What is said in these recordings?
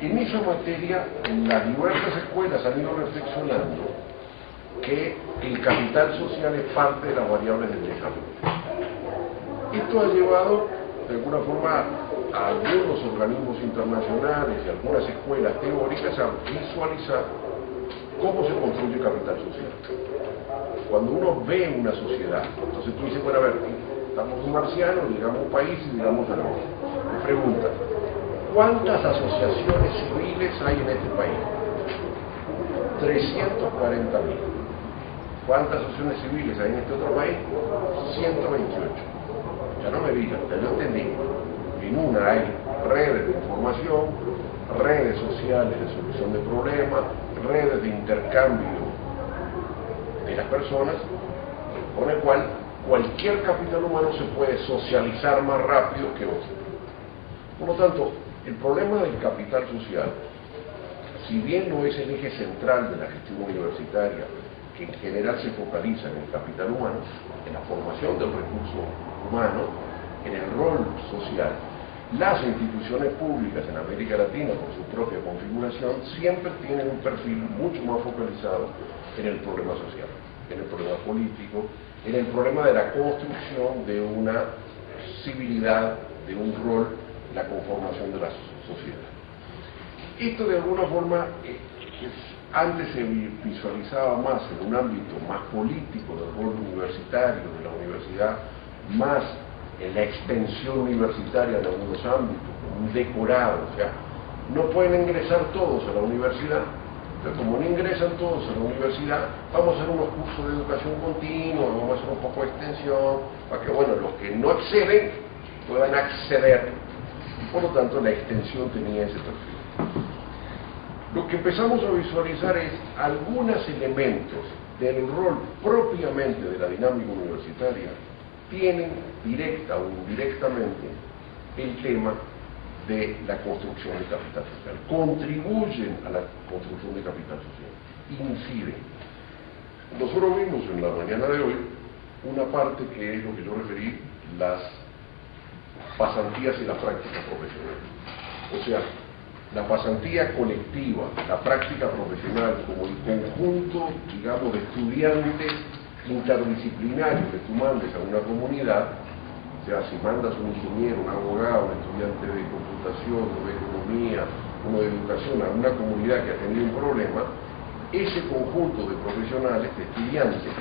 En esa materia, las diversas escuelas han ido reflexionando que el capital social es parte de las variables del desarrollo. Esto ha llevado, de alguna forma, a algunos organismos internacionales y algunas escuelas teóricas a visualizar cómo se construye capital social. Cuando uno ve una sociedad, entonces tú dices, bueno, a ver, estamos un marciano, digamos un país y digamos a la otra. Me pregunta, ¿cuántas asociaciones civiles hay en este país? 340.000. ¿Cuántas asociaciones civiles hay en este otro país? 128. Ya no me digan, ya yo entendí. En una hay redes de información, redes sociales de solución de problemas, redes de intercambio de las personas, con el cual cualquier capital humano se puede socializar más rápido que otro. Por lo tanto, el problema del capital social, si bien no es el eje central de la gestión universitaria, que en general se focaliza en el capital humano, en la formación del recurso humano, en el rol social, las instituciones públicas en América Latina, por su propia configuración, siempre tienen un perfil mucho más focalizado en el problema social, en el problema político, en el problema de la construcción de una civilidad, de un rol, la conformación de la sociedad. Esto de alguna forma antes se visualizaba más en un ámbito más político del rol universitario, de la universidad, más en la extensión universitaria en algunos ámbitos, un decorado, o sea, no pueden ingresar todos a la universidad, pero como no ingresan todos a la universidad, vamos a hacer unos cursos de educación continua, vamos a hacer un poco de extensión, para que, bueno, los que no acceden puedan acceder, y por lo tanto la extensión tenía ese perfil. Lo que empezamos a visualizar es algunos elementos del rol propiamente de la dinámica universitaria tienen directa o indirectamente el tema de la construcción de capital social, contribuyen a la construcción de capital social, inciden. Nosotros vimos en la mañana de hoy una parte que es lo que yo referí, las pasantías y las prácticas profesionales. O sea, la pasantía colectiva, la práctica profesional, como el conjunto, digamos, de estudiantes interdisciplinarios que tú mandes a una comunidad, o sea, si mandas un ingeniero, un abogado, un estudiante de computación, o de economía, uno de educación, a una comunidad que ha tenido un problema, ese conjunto de profesionales, de estudiantes,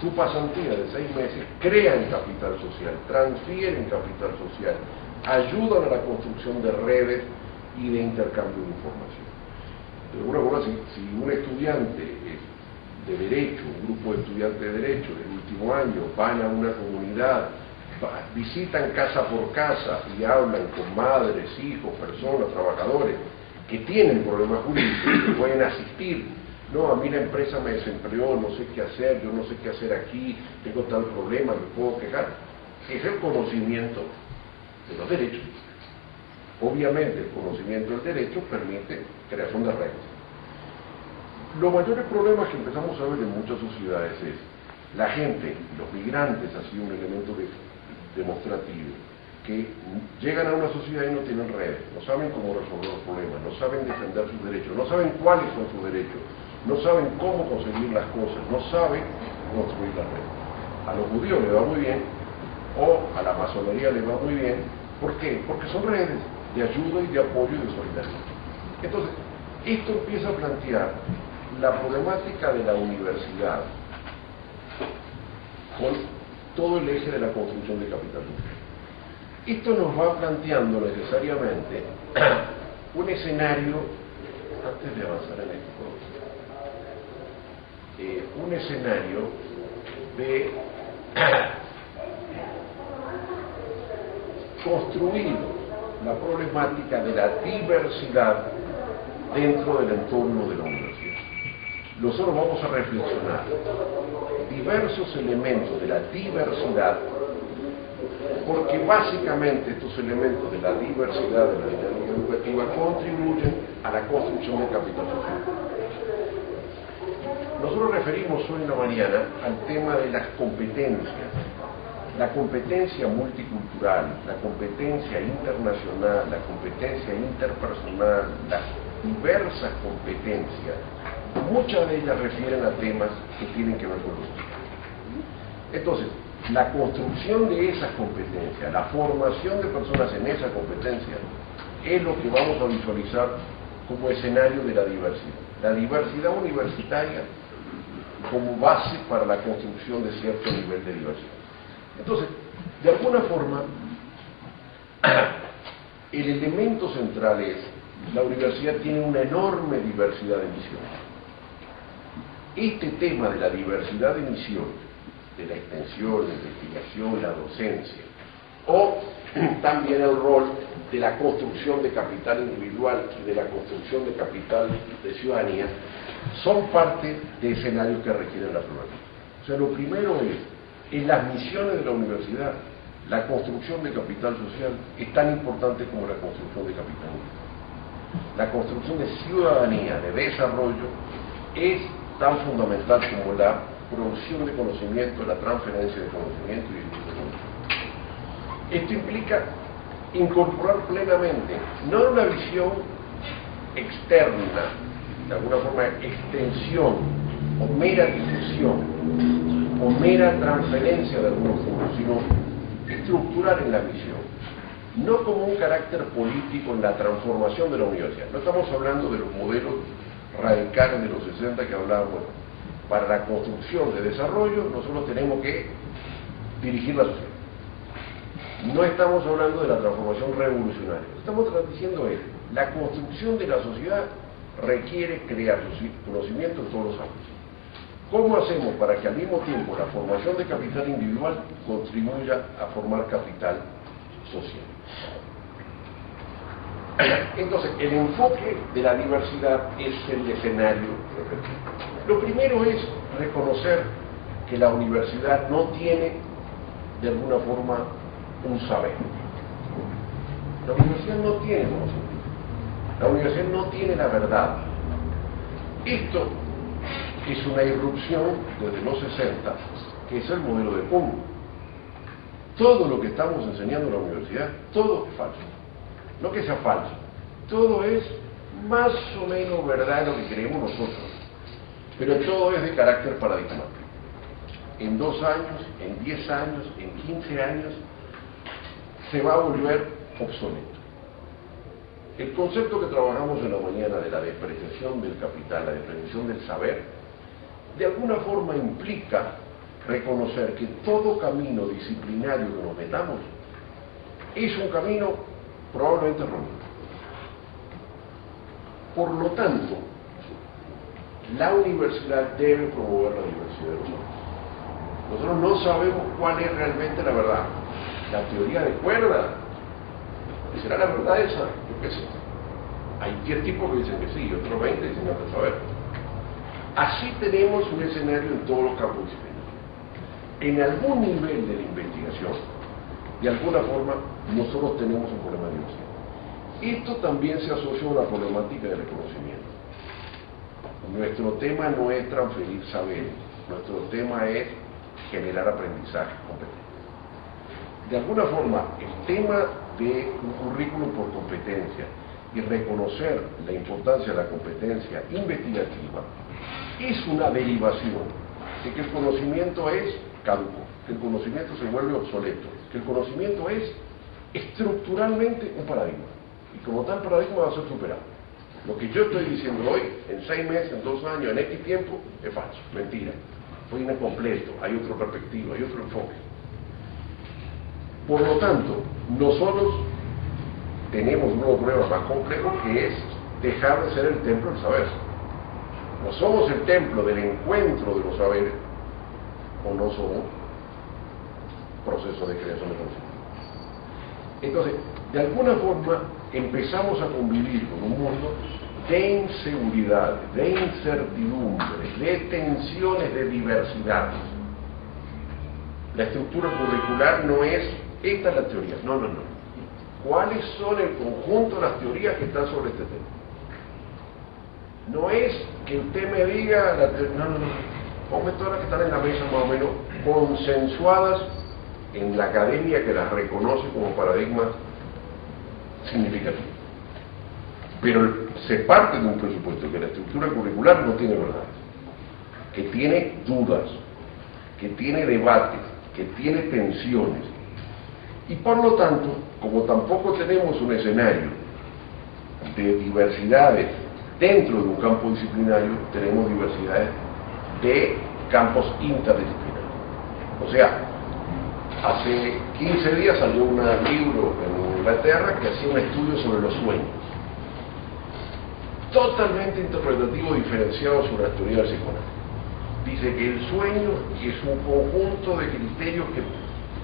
su pasantía de 6 meses, crean capital social, transfieren capital social, ayudan a la construcción de redes y de intercambio de información. De alguna forma, si un estudiante de Derecho, un grupo de estudiantes de Derecho del último año van a una comunidad, visitan casa por casa y hablan con madres, hijos, personas, trabajadores que tienen problemas jurídicos, que pueden asistir. No, a mí la empresa me desempleó, no sé qué hacer, yo no sé qué hacer aquí, tengo tal problema, me puedo quejar. Es el conocimiento de los derechos. Obviamente el conocimiento del derecho permite creación de redes. Los mayores problemas que empezamos a ver en muchas sociedades es la gente, los migrantes ha sido un elemento demostrativo, que llegan a una sociedad y no tienen redes, no saben cómo resolver los problemas, no saben defender sus derechos, no saben cuáles son sus derechos, no saben cómo conseguir las cosas, no saben construir las redes. A los judíos les va muy bien, o a la masonería les va muy bien. ¿Por qué? Porque son redes de ayuda y de apoyo y de solidaridad. Entonces, esto empieza a plantear la problemática de la universidad con todo el eje de la construcción de capital social. Esto nos va planteando necesariamente un escenario, antes de avanzar en esto, un escenario de construir la problemática de la diversidad dentro del entorno de la universidad. Nosotros vamos a reflexionar diversos elementos de la diversidad, porque básicamente estos elementos de la diversidad de la dinámica educativa contribuyen a la construcción del capital social. Nosotros referimos hoy en la mañana al tema de las competencias la competencia multicultural, la competencia internacional, la competencia interpersonal, las diversas competencias, muchas de ellas refieren a temas que tienen que ver con los chicos. Entonces, la construcción de esas competencias, la formación de personas en esa competencia, es lo que vamos a visualizar como escenario de la diversidad. La diversidad universitaria como base para la construcción de cierto nivel de diversidad. Entonces, de alguna forma, el elemento central es, la universidad tiene una enorme diversidad de misiones. Este tema de la diversidad de misiones, de la extensión, la investigación, la docencia, o también el rol de la construcción de capital individual y de la construcción de capital de ciudadanía, son parte de escenarios que requieren la problemática. O sea, lo primero es, en las misiones de la universidad, la construcción de capital social es tan importante como la construcción de capital individual. La construcción de ciudadanía, de desarrollo, es tan fundamental como la producción de conocimiento, la transferencia de conocimiento y el uso de conocimiento. Esto implica incorporar plenamente, no una visión externa, de alguna forma extensión, o mera difusión, o mera transferencia de algunos fondos, sino estructural en la visión, no como un carácter político en la transformación de la universidad. No estamos hablando de los modelos radicales de los 60 que hablábamos. Para la construcción de desarrollo nosotros tenemos que dirigir la sociedad. No estamos hablando de la transformación revolucionaria. Lo que estamos diciendo es, la construcción de la sociedad requiere crear conocimiento en todos los ámbitos. ¿Cómo hacemos para que al mismo tiempo la formación de capital individual contribuya a formar capital social? Entonces, el enfoque de la diversidad es el escenario repetido. Lo primero es reconocer que la universidad no tiene, de alguna forma, un saber. La universidad no tiene conocimiento. La universidad no tiene la verdad. Esto es una irrupción desde los 60, que es el modelo de Kuhn. Todo lo que estamos enseñando en la universidad, todo es falso. No que sea falso, todo es más o menos verdad lo que creemos nosotros, pero todo es de carácter paradigmático. En 2 años, en 10 años, en 15 años, se va a volver obsoleto. El concepto que trabajamos en la mañana de la depreciación del capital, la depreciación del saber, de alguna forma implica reconocer que todo camino disciplinario que nos metamos es un camino probablemente erróneo. Por lo tanto, la universidad debe promover la diversidad de los hombres. Nosotros no sabemos cuál es realmente la verdad. La teoría de cuerda, ¿será la verdad esa? Yo qué sé. Hay 10 tipos que dicen que sí, y otros 20 dicen que no saber. Así tenemos un escenario en todos los campos disciplinarios. En algún nivel de la investigación, de alguna forma, nosotros tenemos un problema de diversidad. Esto también se asocia a una problemática de reconocimiento. Nuestro tema no es transferir saberes, nuestro tema es generar aprendizaje competente. De alguna forma, el tema de un currículum por competencia y reconocer la importancia de la competencia investigativa es una derivación de que el conocimiento es caduco, que el conocimiento se vuelve obsoleto, que el conocimiento es estructuralmente un paradigma y como tal paradigma va a ser superado. Lo que yo estoy diciendo hoy, en 6 meses, en 2 años, en X tiempo, es falso, mentira, fue incompleto, hay otra perspectiva, hay otro enfoque. Por lo tanto, nosotros tenemos un nuevo problema más complejo que es dejar de ser el templo del saber. No somos el templo del encuentro de los saberes, o no somos proceso de creación de conocimiento. Entonces, de alguna forma, empezamos a convivir con un mundo de inseguridad, de incertidumbre, de tensiones, de diversidad. La estructura curricular no es, esta es la teoría, no. ¿Cuáles son el conjunto de las teorías que están sobre este tema? No es que usted me diga, no. Ponme todas las que están en la mesa más o menos consensuadas en la academia que las reconoce como paradigmas significativos. Pero se parte de un presupuesto que la estructura curricular no tiene verdades, que tiene dudas, que tiene debates, que tiene tensiones. Y por lo tanto, como tampoco tenemos un escenario de diversidades dentro de un campo disciplinario, tenemos diversidades de campos interdisciplinarios. O sea, hace 15 días salió un libro en Inglaterra que hacía un estudio sobre los sueños, totalmente interpretativo, diferenciado sobre la teoría del psicoanálisis. Dice que el sueño es un conjunto de criterios que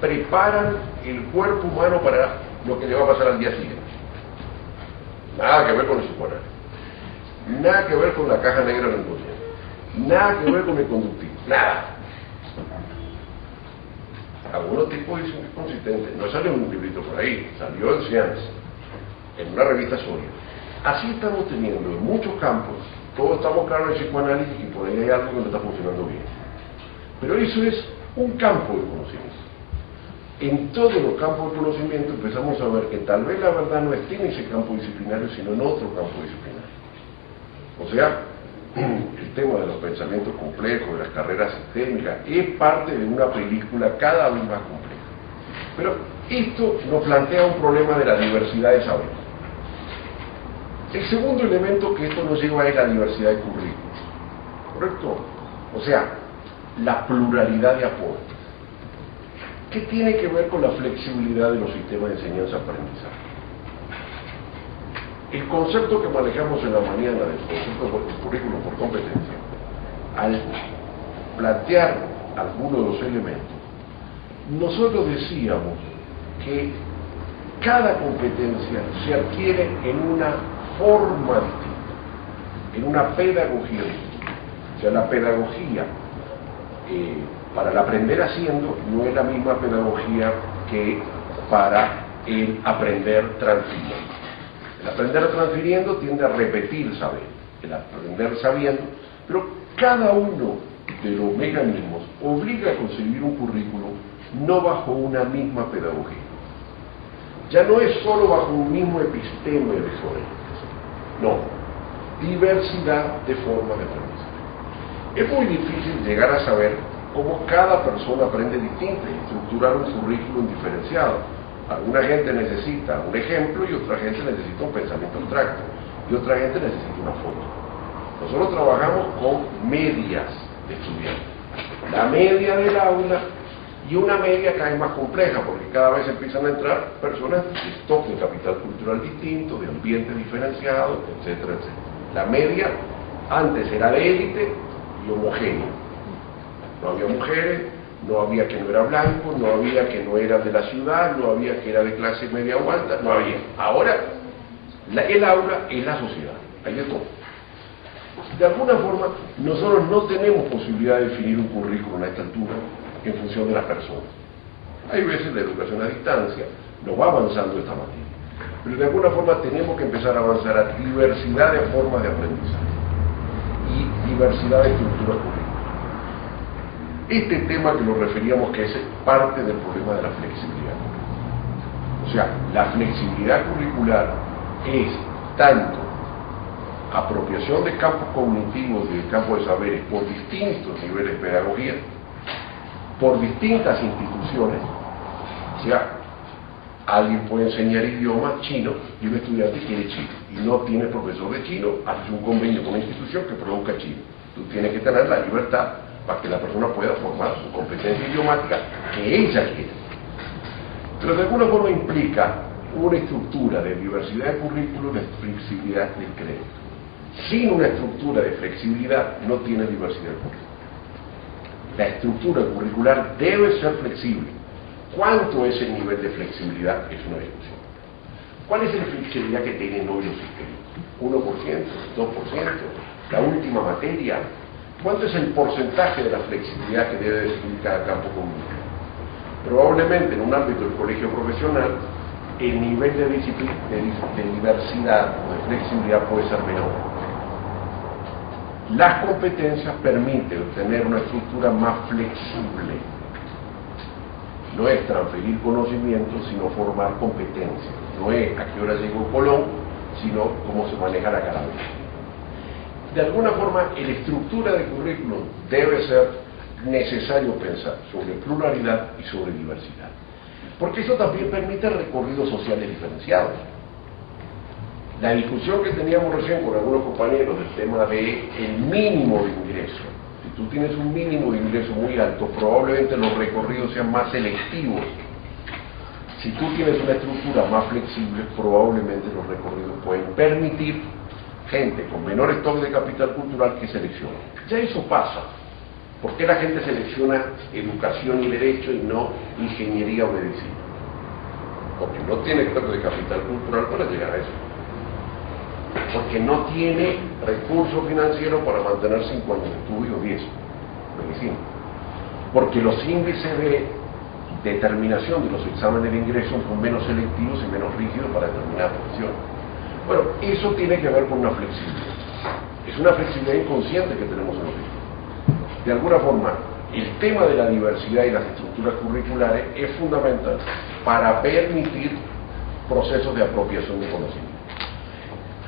preparan el cuerpo humano para lo que le va a pasar al día siguiente. Nada que ver con el psicoanálisis, nada que ver con la caja negra del inconsciente, nada que ver con el conductismo, nada. Algunos tipos dicen que es consistente, no salió en un librito por ahí, salió en Science, en una revista sólida. Así estamos teniendo en muchos campos, todos estamos claros en el psicoanálisis y por ahí hay algo que no está funcionando bien. Pero eso es un campo de conocimiento. En todos los campos de conocimiento empezamos a ver que tal vez la verdad no esté en ese campo disciplinario, sino en otro campo disciplinario. O sea, el tema de los pensamientos complejos, de las carreras sistémicas, es parte de una película cada vez más compleja. Pero esto nos plantea un problema de la diversidad de saberes. El segundo elemento que esto nos lleva es la diversidad de currículos, ¿correcto? O sea, la pluralidad de aportes. ¿Qué tiene que ver con la flexibilidad de los sistemas de enseñanza-aprendizaje? El concepto que manejamos en la mañana del concepto de currículum por competencia, al plantear algunos de los elementos, nosotros decíamos que cada competencia se adquiere en una forma distinta, en una pedagogía distinta. O sea, la pedagogía para el aprender haciendo no es la misma pedagogía que para el aprender transfiriendo. El aprender transfiriendo tiende a repetir saber, el aprender sabiendo, pero cada uno de los mecanismos obliga a concebir un currículo no bajo una misma pedagogía. Ya no es solo bajo un mismo episteme de orientación, no, diversidad de formas de aprendizaje. Es muy difícil llegar a saber cómo cada persona aprende distinta y estructurar un currículum diferenciado. Alguna gente necesita un ejemplo y otra gente necesita un pensamiento abstracto y otra gente necesita una foto. Nosotros trabajamos con medias de estudiantes, la media del aula y una media cada vez más compleja porque cada vez empiezan a entrar personas de stock de capital cultural distinto, de ambiente diferenciado, etcétera, etcétera. La media antes era de élite y homogénea. No había mujeres, no había que no era blanco, no había que no era de la ciudad, no había que era de clase media o alta, no había. Ahora, el aula es la sociedad, hay de todo. De alguna forma, nosotros no tenemos posibilidad de definir un currículum a esta altura en función de las personas. Hay veces la educación a distancia nos va avanzando esta materia, pero de alguna forma tenemos que empezar a avanzar a diversidad de formas de aprendizaje y diversidad de estructuras curriculares. Este tema que nos referíamos que es parte del problema de la flexibilidad curricular. O sea, la flexibilidad curricular es tanto apropiación de campos cognitivos y de campos de saberes por distintos niveles de pedagogía, por distintas instituciones. O sea, alguien puede enseñar idioma chino y un estudiante quiere chino y no tiene profesor de chino, hace un convenio con una institución que produzca chino. Tú tienes que tener la libertad para que la persona pueda formar su competencia idiomática que ella quiere. Pero de alguna forma implica una estructura de diversidad de currículos, de flexibilidad del crédito. Sin una estructura de flexibilidad no tiene diversidad de currículos. La estructura curricular debe ser flexible. ¿Cuánto es el nivel de flexibilidad? Es una discusión. ¿Cuál es la flexibilidad que tienen hoy los sistemas? ¿1%? ¿2%? ¿La última materia? ¿Cuánto es el porcentaje de la flexibilidad que debe definir cada campo cognitivo? Probablemente en un ámbito del colegio profesional el nivel de diversidad o de flexibilidad puede ser menor. Las competencias permiten tener una estructura más flexible no es transferir conocimiento, sino formar competencias. No es a qué hora llegó Colón, sino cómo se maneja la carabina. De alguna forma, en la estructura de currículum debe ser necesario pensar sobre pluralidad y sobre diversidad. Porque eso también permite recorridos sociales diferenciados. La discusión que teníamos recién con algunos compañeros del tema del mínimo de ingreso. Si tú tienes un mínimo de ingreso muy alto, probablemente los recorridos sean más selectivos. Si tú tienes una estructura más flexible, probablemente los recorridos pueden permitir gente con menor stock de capital cultural que seleccione. Ya eso pasa. ¿Por qué la gente selecciona educación y derecho y no ingeniería o medicina? Porque no tiene stock de capital cultural para llegar a eso. Porque no tiene recursos financieros para mantener 5 años de estudio o 10 medicina. Porque los índices de determinación de los exámenes de ingreso son menos selectivos y menos rígidos para determinadas profesiones. Bueno, eso tiene que ver con una flexibilidad. Es una flexibilidad inconsciente que tenemos en los ritmos. De alguna forma, el tema de la diversidad y las estructuras curriculares es fundamental para permitir procesos de apropiación de conocimiento.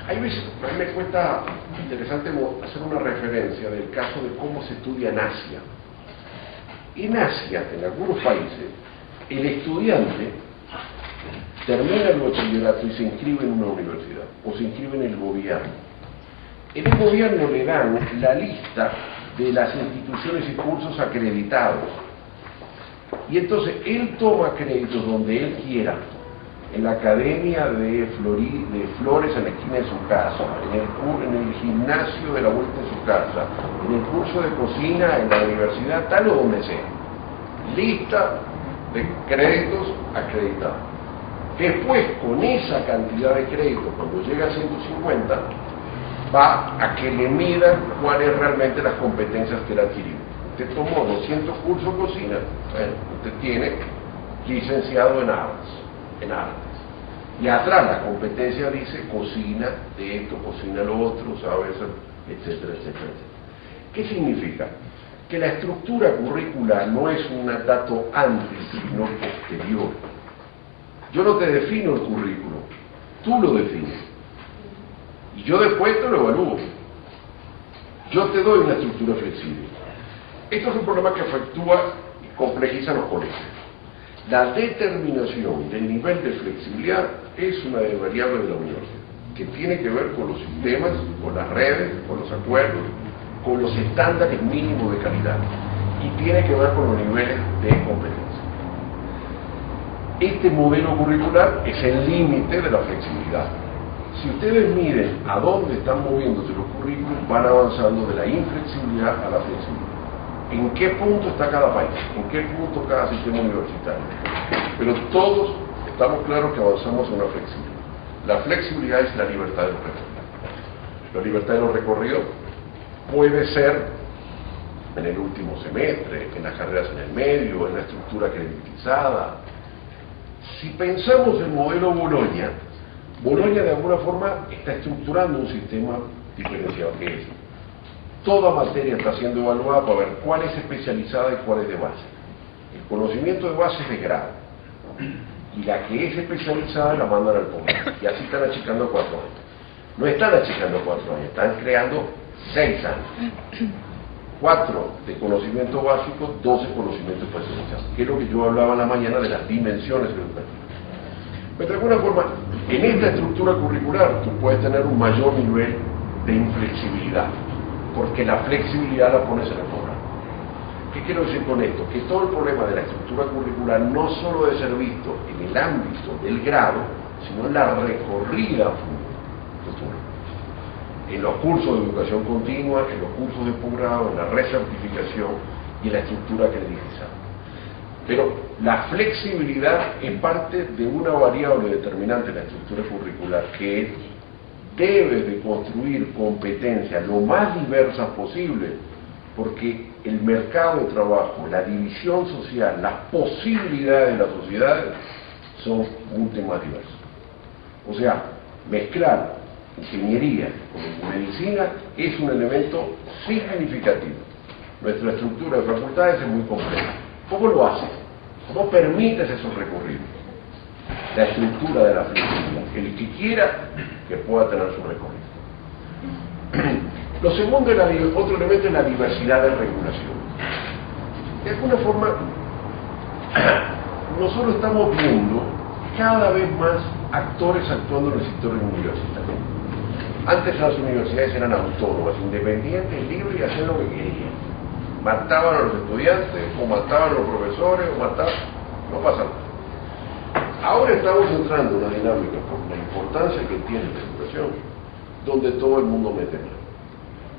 Hay veces, a mí me cuesta interesante hacer una referencia del caso de cómo se estudia en Asia. En Asia, en algunos países, el estudiante termina el bachillerato y se inscribe en una universidad, o se inscribe en el gobierno. En el gobierno le dan la lista de las instituciones y cursos acreditados. Y entonces él toma créditos donde él quiera, en la academia de flores en la esquina de su casa, en el gimnasio de la vuelta de su casa, en el curso de cocina, en la universidad, tal o donde sea. Lista de créditos acreditados. Después, con esa cantidad de créditos, cuando llega a 150, va a que le midan cuáles realmente las competencias que él adquirió. Usted tomó 200 cursos de cocina, bueno, usted tiene licenciado en artes. Y atrás la competencia dice cocina de esto, cocina lo otro, sabe eso, etcétera, etcétera, etcétera. ¿Qué significa? Que la estructura curricular no es un dato antes, sino posterior. Yo no te defino el currículo, tú lo defines. Y yo después te lo evalúo. Yo te doy una estructura flexible. Esto es un problema que afectúa y complejiza los colegios. La determinación del nivel de flexibilidad es una variable de la universidad, que tiene que ver con los sistemas, con las redes, con los acuerdos, con los estándares mínimos de calidad, y tiene que ver con los niveles de competencia. Este modelo curricular es el límite de la flexibilidad. Si ustedes miden a dónde están moviéndose los currículos, van avanzando de la inflexibilidad a la flexibilidad. ¿En qué punto está cada país? ¿En qué punto cada sistema universitario? Pero todos estamos claros que avanzamos en una flexibilidad. La flexibilidad es la libertad de los recorridos. La libertad de los recorridos puede ser en el último semestre, en las carreras en el medio, en la estructura creditizada. Si pensamos en modelo Boloña, Boloña de alguna forma está estructurando un sistema diferenciado, que es toda materia está siendo evaluada para ver cuál es especializada y cuál es de base. El conocimiento de base es de grado, y la que es especializada la mandan al posgrado, y así están achicando a 4 años. No están achicando a 4 años, están creando 6 años. 4 de conocimiento básico, 12 conocimientos especializados, que es lo que yo hablaba en la mañana de las dimensiones educativas. Pero de alguna forma, en esta estructura curricular tú puedes tener un mayor nivel de inflexibilidad, porque la flexibilidad la pones en el programa. ¿Qué quiero decir con esto? Que todo el problema de la estructura curricular no solo debe ser visto en el ámbito del grado, sino en la recorrida futura. En los cursos de educación continua, en los cursos de posgrado, en la recertificación y en la estructura acreditizada. Pero la flexibilidad es parte de una variable determinante en la estructura curricular, que es debe de construir competencias lo más diversas posible, porque el mercado de trabajo, la división social, las posibilidades de las sociedades son mucho más diversas. O sea, mezclar ingeniería con medicina es un elemento significativo. Nuestra estructura de facultades es muy compleja. ¿Cómo lo hace? no permites esos recorridos. La estructura de la flexibilidad, el que quiera que pueda tener su recorrido. Lo segundo, otro elemento es la diversidad de regulación. De alguna forma, nosotros estamos viendo cada vez más actores actuando en el sector universitario. Antes las universidades eran autónomas, independientes, libres y hacían lo que querían. Mataban a los estudiantes, o mataban a los profesores, o mataban... no pasa nada. Ahora estamos entrando en una dinámica por la importancia que tiene la educación, donde todo el mundo mete mano.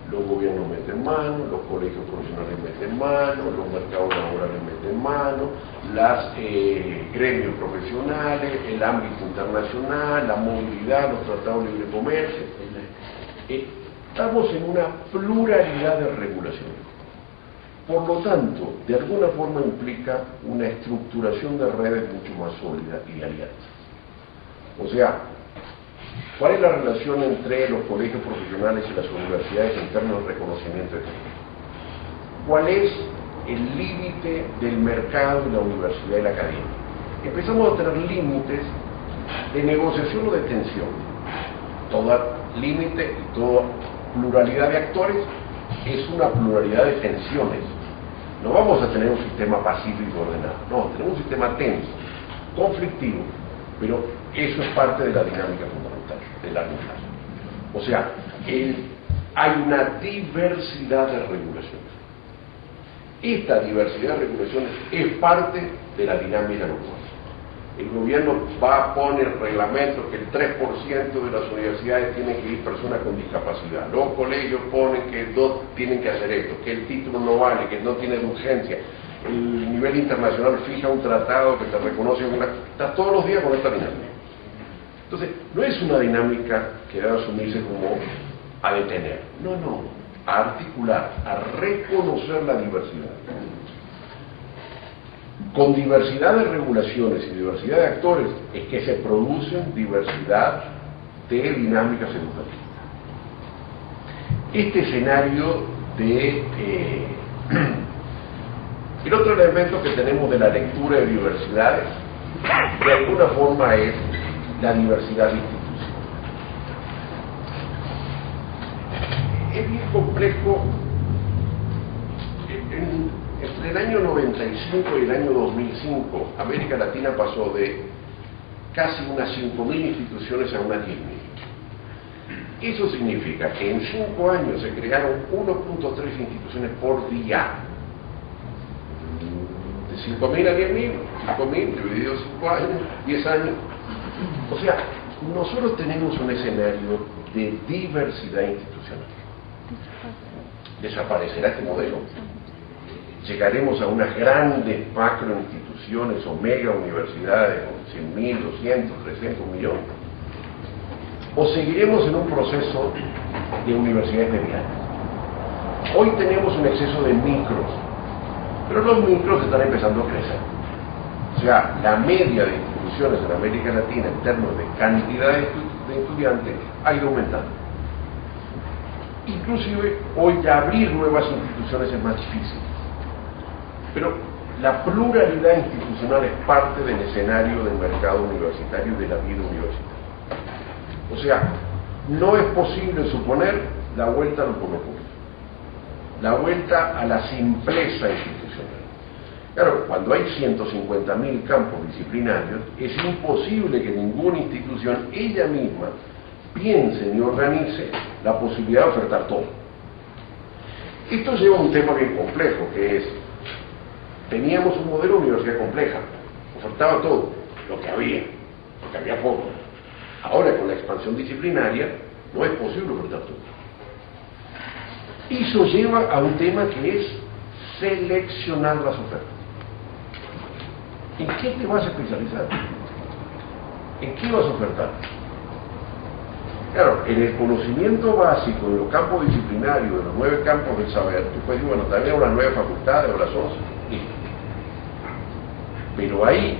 Los gobiernos meten mano, los colegios profesionales meten mano, los mercados laborales meten mano, los gremios profesionales, el ámbito internacional, la movilidad, los tratados de libre comercio. Estamos en una pluralidad de regulaciones. Por lo tanto, de alguna forma implica una estructuración de redes mucho más sólida y de alianzas. O sea, ¿cuál es la relación entre los colegios profesionales y las universidades en términos de reconocimiento económico? ¿Cuál es el límite del mercado de la universidad y la academia? Empezamos a tener límites de negociación o de tensión. Todo límite y toda pluralidad de actores es una pluralidad de tensiones. No vamos a tener un sistema pacífico ordenado, no, tenemos un sistema tenso, conflictivo, pero eso es parte de la dinámica fundamental del largo plazo. O sea, hay una diversidad de regulaciones. Esta diversidad de regulaciones es parte de la dinámica global. El gobierno pone reglamentos que el 3% de las universidades tienen que ir personas con discapacidad. Los colegios ponen que 2 tienen que hacer esto, que el título no vale, que no tiene urgencia. El nivel internacional fija un tratado que te reconoce estás todos los días con esta dinámica. Entonces, no es una dinámica que debe asumirse como a detener. No, a articular, a reconocer la diversidad. Con diversidad de regulaciones y diversidad de actores es que se producen diversidad de dinámicas educativas. Este escenario de... el otro elemento que tenemos de la lectura de diversidades, de alguna forma es la diversidad institucional. Es bien complejo. Entre el año 95 y el año 2005, América Latina pasó de casi unas 5.000 instituciones a unas 10.000. Eso significa que en 5 años se crearon 1.3 instituciones por día. De 5.000 a 10.000, 5.000 dividido 5 años, 10 años. O sea, nosotros tenemos un escenario de diversidad institucional. ¿Desaparecerá este modelo? ¿Llegaremos a unas grandes macroinstituciones o mega universidades con 100.000, 200, 300 millones? ¿O seguiremos en un proceso de universidades medianas? Hoy tenemos un exceso de micros, pero los micros están empezando a crecer. O sea, la media de instituciones en América Latina en términos de cantidad de estudiantes ha ido aumentando. Inclusive hoy ya abrir nuevas instituciones es más difícil. Pero la pluralidad institucional es parte del escenario del mercado universitario y de la vida universitaria. O sea, no es posible suponer la vuelta a los monopolios, la vuelta a la simpleza institucional. Claro, cuando hay 150.000 campos disciplinarios, es imposible que ninguna institución, ella misma, piense ni organice la posibilidad de ofertar todo. Esto lleva a un tema bien complejo, que es, teníamos un modelo de universidad compleja, ofertaba todo, lo que había poco. Ahora, con la expansión disciplinaria, no es posible ofertar todo. Eso lleva a un tema que es seleccionar las ofertas. ¿En qué te vas a especializar? ¿En qué vas a ofertar? Claro, en el conocimiento básico de los campos disciplinarios, de los 9 campos del saber, tú puedes decir, bueno, también las 9 facultades o las 11, listo. Pero ahí,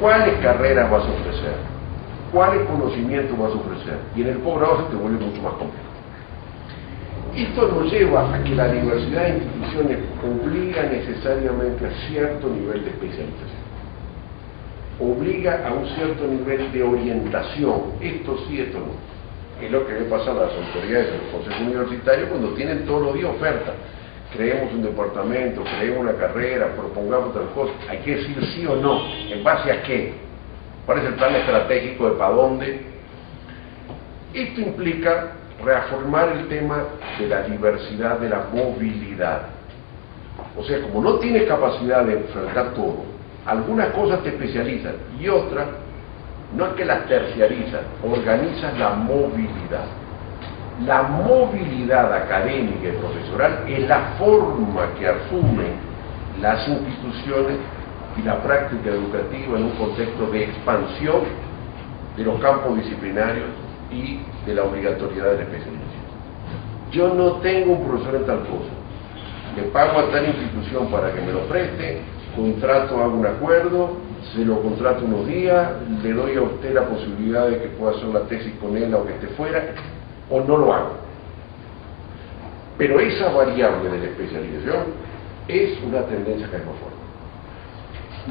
¿cuáles carreras vas a ofrecer? ¿Cuáles conocimientos vas a ofrecer? Y en el posgrado se te vuelve mucho más complejo. Esto nos lleva a que la diversidad de instituciones obliga necesariamente a cierto nivel de especialización, obliga a un cierto nivel de orientación, esto sí, esto no. Es lo que le pasa a las autoridades del Consejo Universitario cuando tienen todos los días ofertas. Creemos un departamento, creemos una carrera, propongamos otras cosas. Hay que decir sí o no. ¿En base a qué? ¿Cuál es el plan estratégico de para dónde? Esto implica reafirmar el tema de la diversidad, de la movilidad. O sea, como no tienes capacidad de enfrentar todo, algunas cosas te especializan y otras, no es que las terciarizas, organizas la movilidad. La movilidad académica y profesional es la forma que asumen las instituciones y la práctica educativa en un contexto de expansión de los campos disciplinarios y de la obligatoriedad de la especialización. Yo no tengo un profesor en tal cosa, le pago a tal institución para que me lo preste, contrato, hago un acuerdo, se lo contrato unos días, le doy a usted la posibilidad de que pueda hacer la tesis con él o que esté fuera, o no lo hago. Pero esa variable de la especialización es una tendencia que es más fuerte.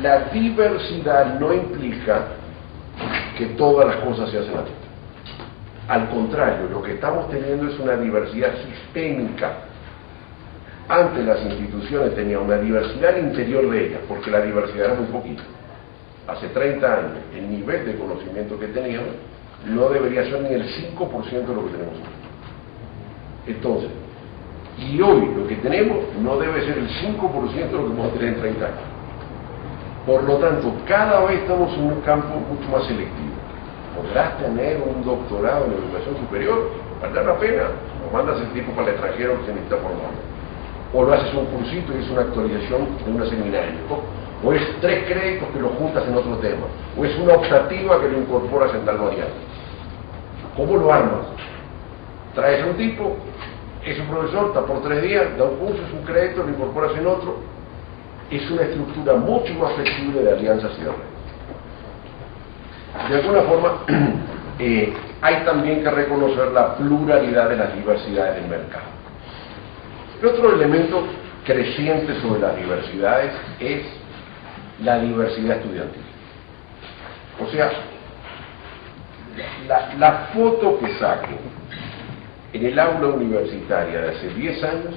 La diversidad no implica que todas las cosas se hacen así. Al contrario, lo que estamos teniendo es una diversidad sistémica. Antes las instituciones tenían una diversidad al interior de ellas, porque la diversidad era muy poquita. Hace 30 años, el nivel de conocimiento que teníamos no debería ser ni el 5% de lo que tenemos hoy. Entonces, y hoy lo que tenemos no debe ser el 5% de lo que vamos a tener en 30 años. Por lo tanto, cada vez estamos en un campo mucho más selectivo. Podrás tener un doctorado en educación superior, valdrá la pena, o mandas el tipo para el extranjero que se necesita formar. O lo haces un cursito y es una actualización de una seminario. O es 3 créditos que los juntas en otro tema. O es una optativa que lo incorporas en tal variable. ¿Cómo lo armas? Traes a un tipo, es un profesor, está por 3 días, da un curso, es un crédito, lo incorporas en otro. Es una estructura mucho más flexible de alianzas y de redes. De alguna forma, hay también que reconocer la pluralidad de las diversidades del mercado. El otro elemento creciente sobre las diversidades es la diversidad estudiantil. O sea, la foto que saquen en el aula universitaria de hace 10 años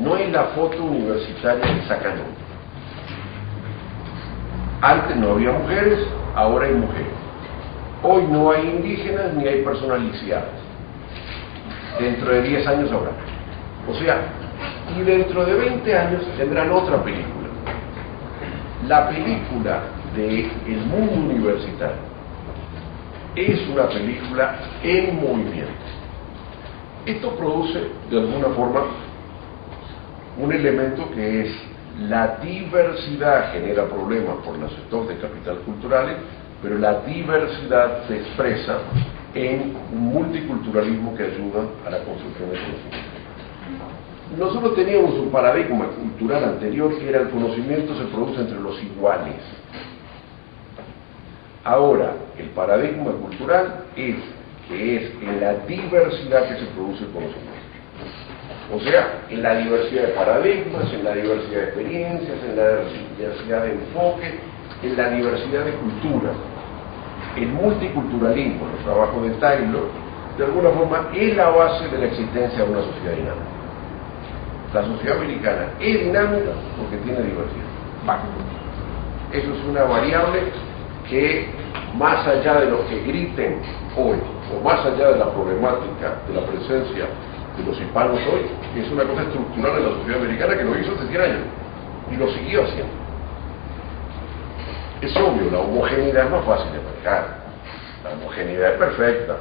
no es la foto universitaria que sacan hoy. Antes no había mujeres, ahora hay mujeres. Hoy no hay indígenas ni hay personas lisiadas. Dentro de 10 años habrá. O sea, y dentro de 20 años tendrán otra película. La película del mundo universitario es una película en movimiento. Esto produce, de alguna forma, un elemento que es la diversidad genera problemas por los sectores de capital culturales, pero la diversidad se expresa en un multiculturalismo que ayuda a la construcción de conocimiento. Nosotros teníamos un paradigma cultural anterior que era el conocimiento se produce entre los iguales. Ahora, el paradigma cultural es que es en la diversidad que se produce el conocimiento. O sea, en la diversidad de paradigmas, en la diversidad de experiencias, en la diversidad de enfoque, en la diversidad de culturas. El multiculturalismo, el trabajo de Taylor, de alguna forma es la base de la existencia de una sociedad dinámica. La sociedad americana es dinámica porque tiene diversidad. Eso es una variable que, más allá de lo que griten hoy, o más allá de la problemática de la presencia de los hispanos hoy, es una cosa estructural en la sociedad americana que lo hizo hace 100 años y lo siguió haciendo. Es obvio, la homogeneidad es más fácil de marcar. La homogeneidad es perfecta.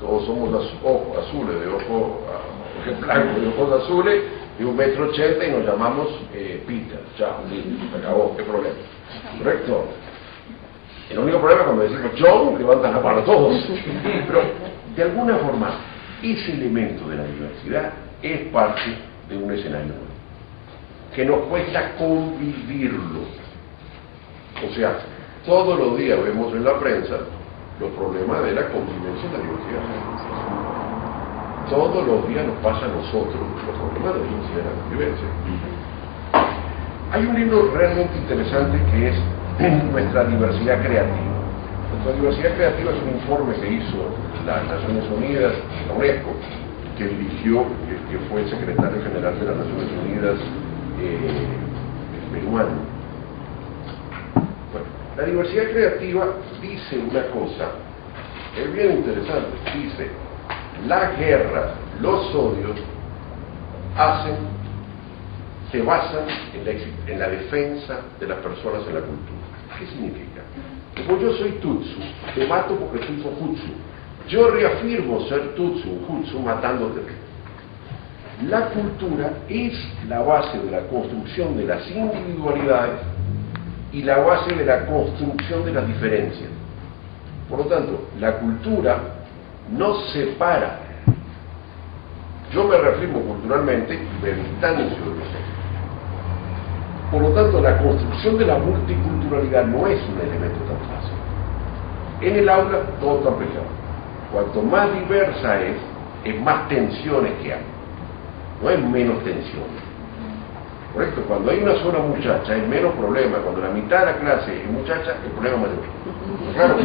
Todos somos ojos azules, de ojos blancos, de ojos azules, de 1,80 m y nos llamamos Peter. Chao, listo, se acabó, ¿qué problema? ¿Correcto? El único problema es cuando decimos John, levantan la mano todos. Pero, de alguna forma, ese elemento de la diversidad es parte de un escenario nuevo, que nos cuesta convivirlo. O sea, todos los días vemos en la prensa los problemas de la convivencia y la diversidad. todos los días nos pasa a nosotros los problemas de la diversidad de la convivencia. Hay un libro realmente interesante que es Nuestra diversidad creativa. Nuestra diversidad creativa es un informe que hizo las Naciones Unidas, la UNESCO, que dirigió, que fue el secretario general de las Naciones Unidas, el peruano. Bueno, la diversidad creativa dice una cosa, es bien interesante, dice, las guerras, los odios, se basan en la defensa de las personas en la cultura. ¿Qué significa? Como yo soy Tutsu, te mato porque soy Hutsu. Yo reafirmo ser Tutsu, Hutsu, matándote. La cultura es la base de la construcción de las individualidades y la base de la construcción de las diferencias. Por lo tanto, la cultura nos separa. Yo me reafirmo culturalmente y me distancio de los otros. Por lo tanto, la construcción de la multiculturalidad no es un elemento tan fácil. En el aula todo está peleado. Cuanto más diversa es más tensiones que hay. No hay menos tensiones. Correcto, cuando hay una sola muchacha hay menos problema. Cuando la mitad de la clase es muchacha, el problema es mayor. Claro.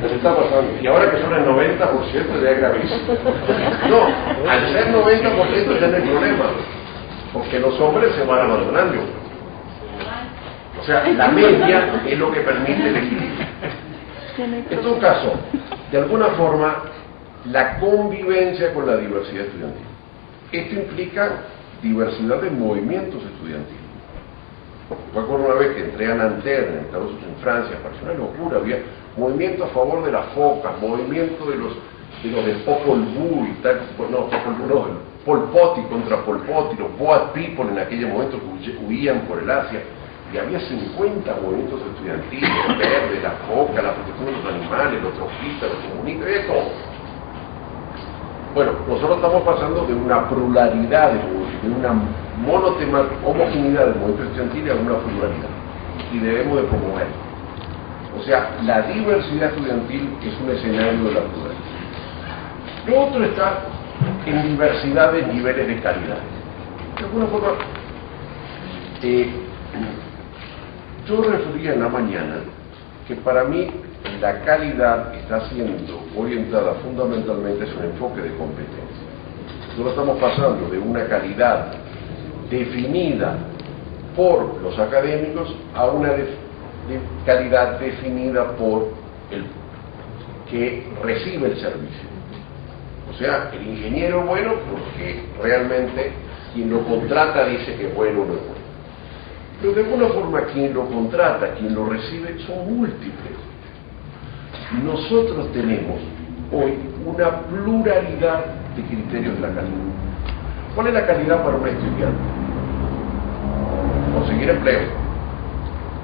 Nos está pasando. Y ahora que son el 90% ya es gravísimo. No, al ser 90% ya no hay problema. Porque los hombres se van abandonando. O sea, la media es lo que permite el equilibrio. En todo caso, de alguna forma, la convivencia con la diversidad estudiantil. Esto implica diversidad de movimientos estudiantiles. Recuerdo una vez que entré a Nanterre, en Francia, pareció una locura, había movimiento a favor de las focas, movimiento de los de Popol Vuh y tal, no, Popol Vuh no, Pol Pot y contra Pol Pot y los Boat People en aquel momento que huían por el Asia, y había 50 movimientos estudiantiles, verdes, la foca, la protección de los animales, los tropistas, los comunistas, de todo. Bueno, nosotros estamos pasando de una pluralidad, de una homogeneidad del movimiento estudiantil a una pluralidad, y debemos de promoverlo. O sea, la diversidad estudiantil es un escenario de la pluralidad. Lo otro está en diversidad de niveles de calidad. De alguna forma, yo refería en la mañana que para mí la calidad está siendo orientada fundamentalmente a un enfoque de competencia. Nosotros estamos pasando de una calidad definida por los académicos a una calidad definida por el que recibe el servicio. O sea, el ingeniero es bueno porque realmente quien lo contrata dice que es bueno o no es bueno. Pero de alguna forma quien lo contrata, quien lo recibe, son múltiples. Nosotros tenemos hoy una pluralidad de criterios de la calidad. ¿Cuál es la calidad para un estudiante? Conseguir empleo.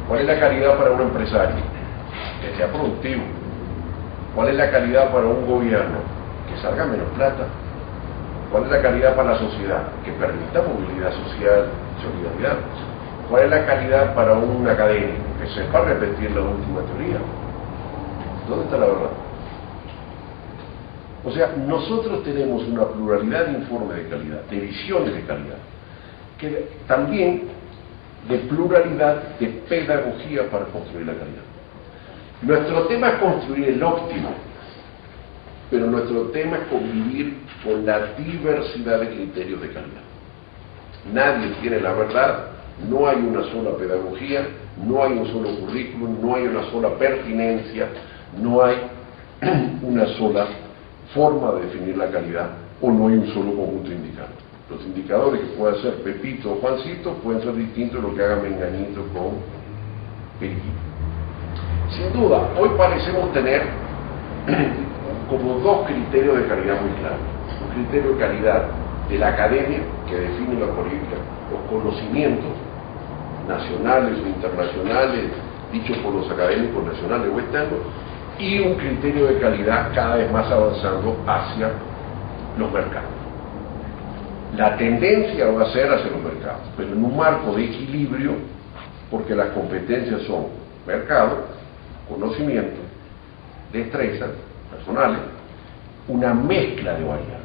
¿Cuál es la calidad para un empresario? Que sea productivo. ¿Cuál es la calidad para un gobierno? Que salga menos plata. ¿Cuál es la calidad para la sociedad? Que permita movilidad social, solidaridad. ¿Cuál es la calidad para un académico? Que sepa repetir la última teoría. ¿Dónde está la verdad? O sea, nosotros tenemos una pluralidad de informes de calidad, de visiones de calidad, que también de pluralidad de pedagogía para construir la calidad. Nuestro tema es construir el óptimo, pero nuestro tema es convivir con la diversidad de criterios de calidad. Nadie tiene la verdad, no hay una sola pedagogía, no hay un solo currículum, no hay una sola pertinencia, no hay una sola forma de definir la calidad, o no hay un solo conjunto de indicadores. Los indicadores que pueda ser Pepito o Juancito pueden ser distintos de lo que haga Menganito con Periquito. Sin duda, hoy parecemos tener como dos criterios de calidad muy claros. Un criterio de calidad de la academia, que define la política, los conocimientos nacionales o internacionales, dichos por los académicos nacionales o externos, y un criterio de calidad cada vez más avanzando hacia los mercados. La tendencia va a ser hacia los mercados, pero en un marco de equilibrio, porque las competencias son mercado, conocimiento, destrezas personales una mezcla de variables.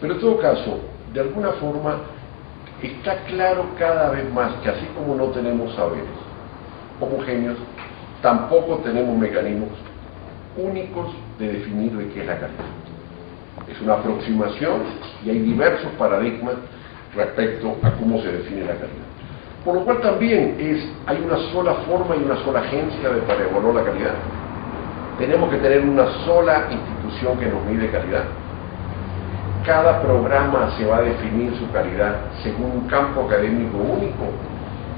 Pero en todo caso, de alguna forma, está claro cada vez más que así como no tenemos saberes homogéneos, tampoco tenemos mecanismos únicos de definir de qué es la calidad. Es una aproximación y hay diversos paradigmas respecto a cómo se define la calidad. Por lo cual también hay una sola forma y una sola agencia para evaluar la calidad. Tenemos que tener una sola institución que nos mide calidad. Cada programa se va a definir su calidad según un campo académico único.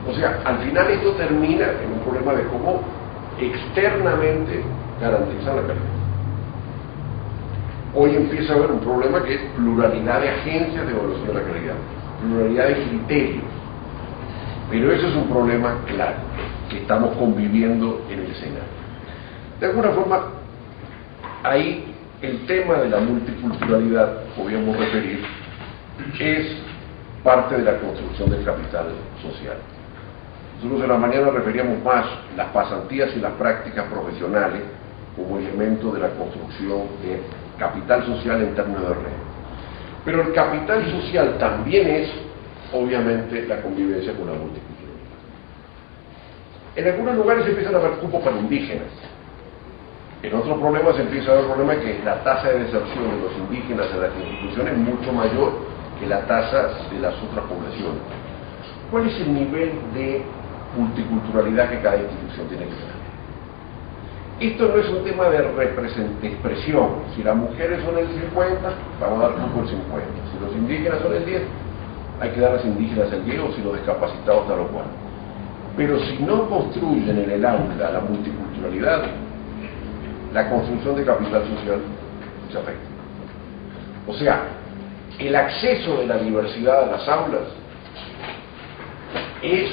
O sea, al final esto termina en un problema de cómo externamente garantizar la calidad. Hoy empieza a haber un problema que es pluralidad de agencias de evaluación de la calidad, pluralidad de criterios. Pero eso es un problema claro, que estamos conviviendo en el escenario. De alguna forma, ahí el tema de la multiculturalidad, podríamos referir, es parte de la construcción del capital social. Nosotros en la mañana referíamos más las pasantías y las prácticas profesionales como elemento de la construcción de capital social en términos de red. Pero el capital social también es, obviamente, la convivencia con la multiculturalidad. En algunos lugares se empiezan a ver cupos para indígenas. En otros problemas se empieza a ver el problema que la tasa de deserción de los indígenas en las instituciones es mucho mayor que la tasa de las otras poblaciones. ¿Cuál es el nivel de multiculturalidad que cada institución tiene que tener? Esto no es un tema de expresión. Si las mujeres son el 50, vamos a dar cupo el 50. Si los indígenas son el 10, hay que dar a los indígenas el 10, o si los discapacitados a lo cual. Pero si no construyen en el aula la multiculturalidad, la construcción de capital social se afecta. O sea, el acceso de la diversidad a las aulas es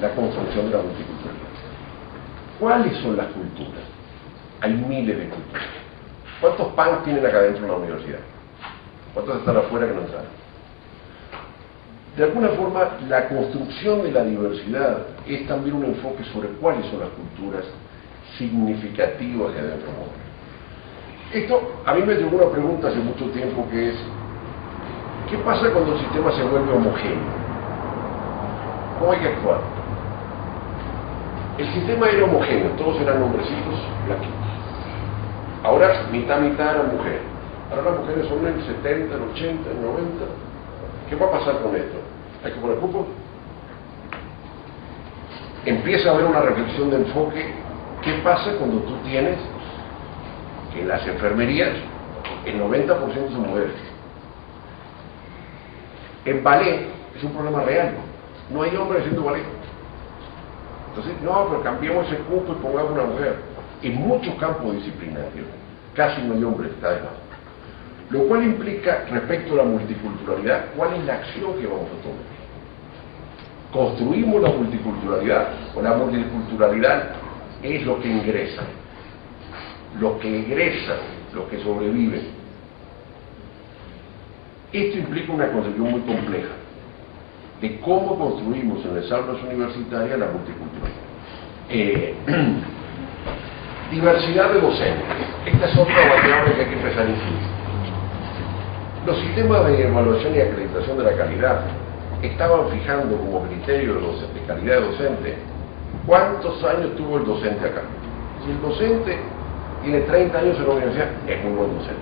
la construcción de la multiculturalidad. ¿Cuáles son las culturas? Hay miles de culturas. ¿Cuántos PAN tienen acá dentro de la universidad? ¿Cuántos están afuera que no están? De alguna forma, la construcción de la diversidad es también un enfoque sobre cuáles son las culturas significativas que deben promover. Esto, a mí me llegó una pregunta hace mucho tiempo que es, ¿qué pasa cuando el sistema se vuelve homogéneo? ¿Cómo hay que actuar? El sistema era homogéneo, todos eran hombrecitos blanquitos. Ahora mitad eran mujeres. Ahora las mujeres son el 70, el 80, el 90. ¿Qué va a pasar con esto? ¿Hay que poner cupo? Empieza a haber una reflexión de enfoque. ¿Qué pasa cuando tú tienes que en las enfermerías el 90% son mujeres? En ballet es un problema real. No hay hombres haciendo ballet. Entonces, no, pero cambiemos ese cupo y pongamos una mujer. En muchos campos disciplinarios casi no hay hombres, está de más. Lo cual implica, respecto a la multiculturalidad, ¿cuál es la acción que vamos a tomar? ¿Construimos la multiculturalidad? ¿O la multiculturalidad es lo que ingresa? Los que egresan, los que sobreviven. Esto implica una concepción muy compleja de cómo construimos en las aulas universitarias la multiculturalidad. Diversidad de docentes. Esta es otra variable que hay que empezar a incluir. Los sistemas de evaluación y acreditación de la calidad estaban fijando como criterio de calidad de docente cuántos años tuvo el docente acá. Si el docente tiene 30 años en la universidad, es muy buen docente.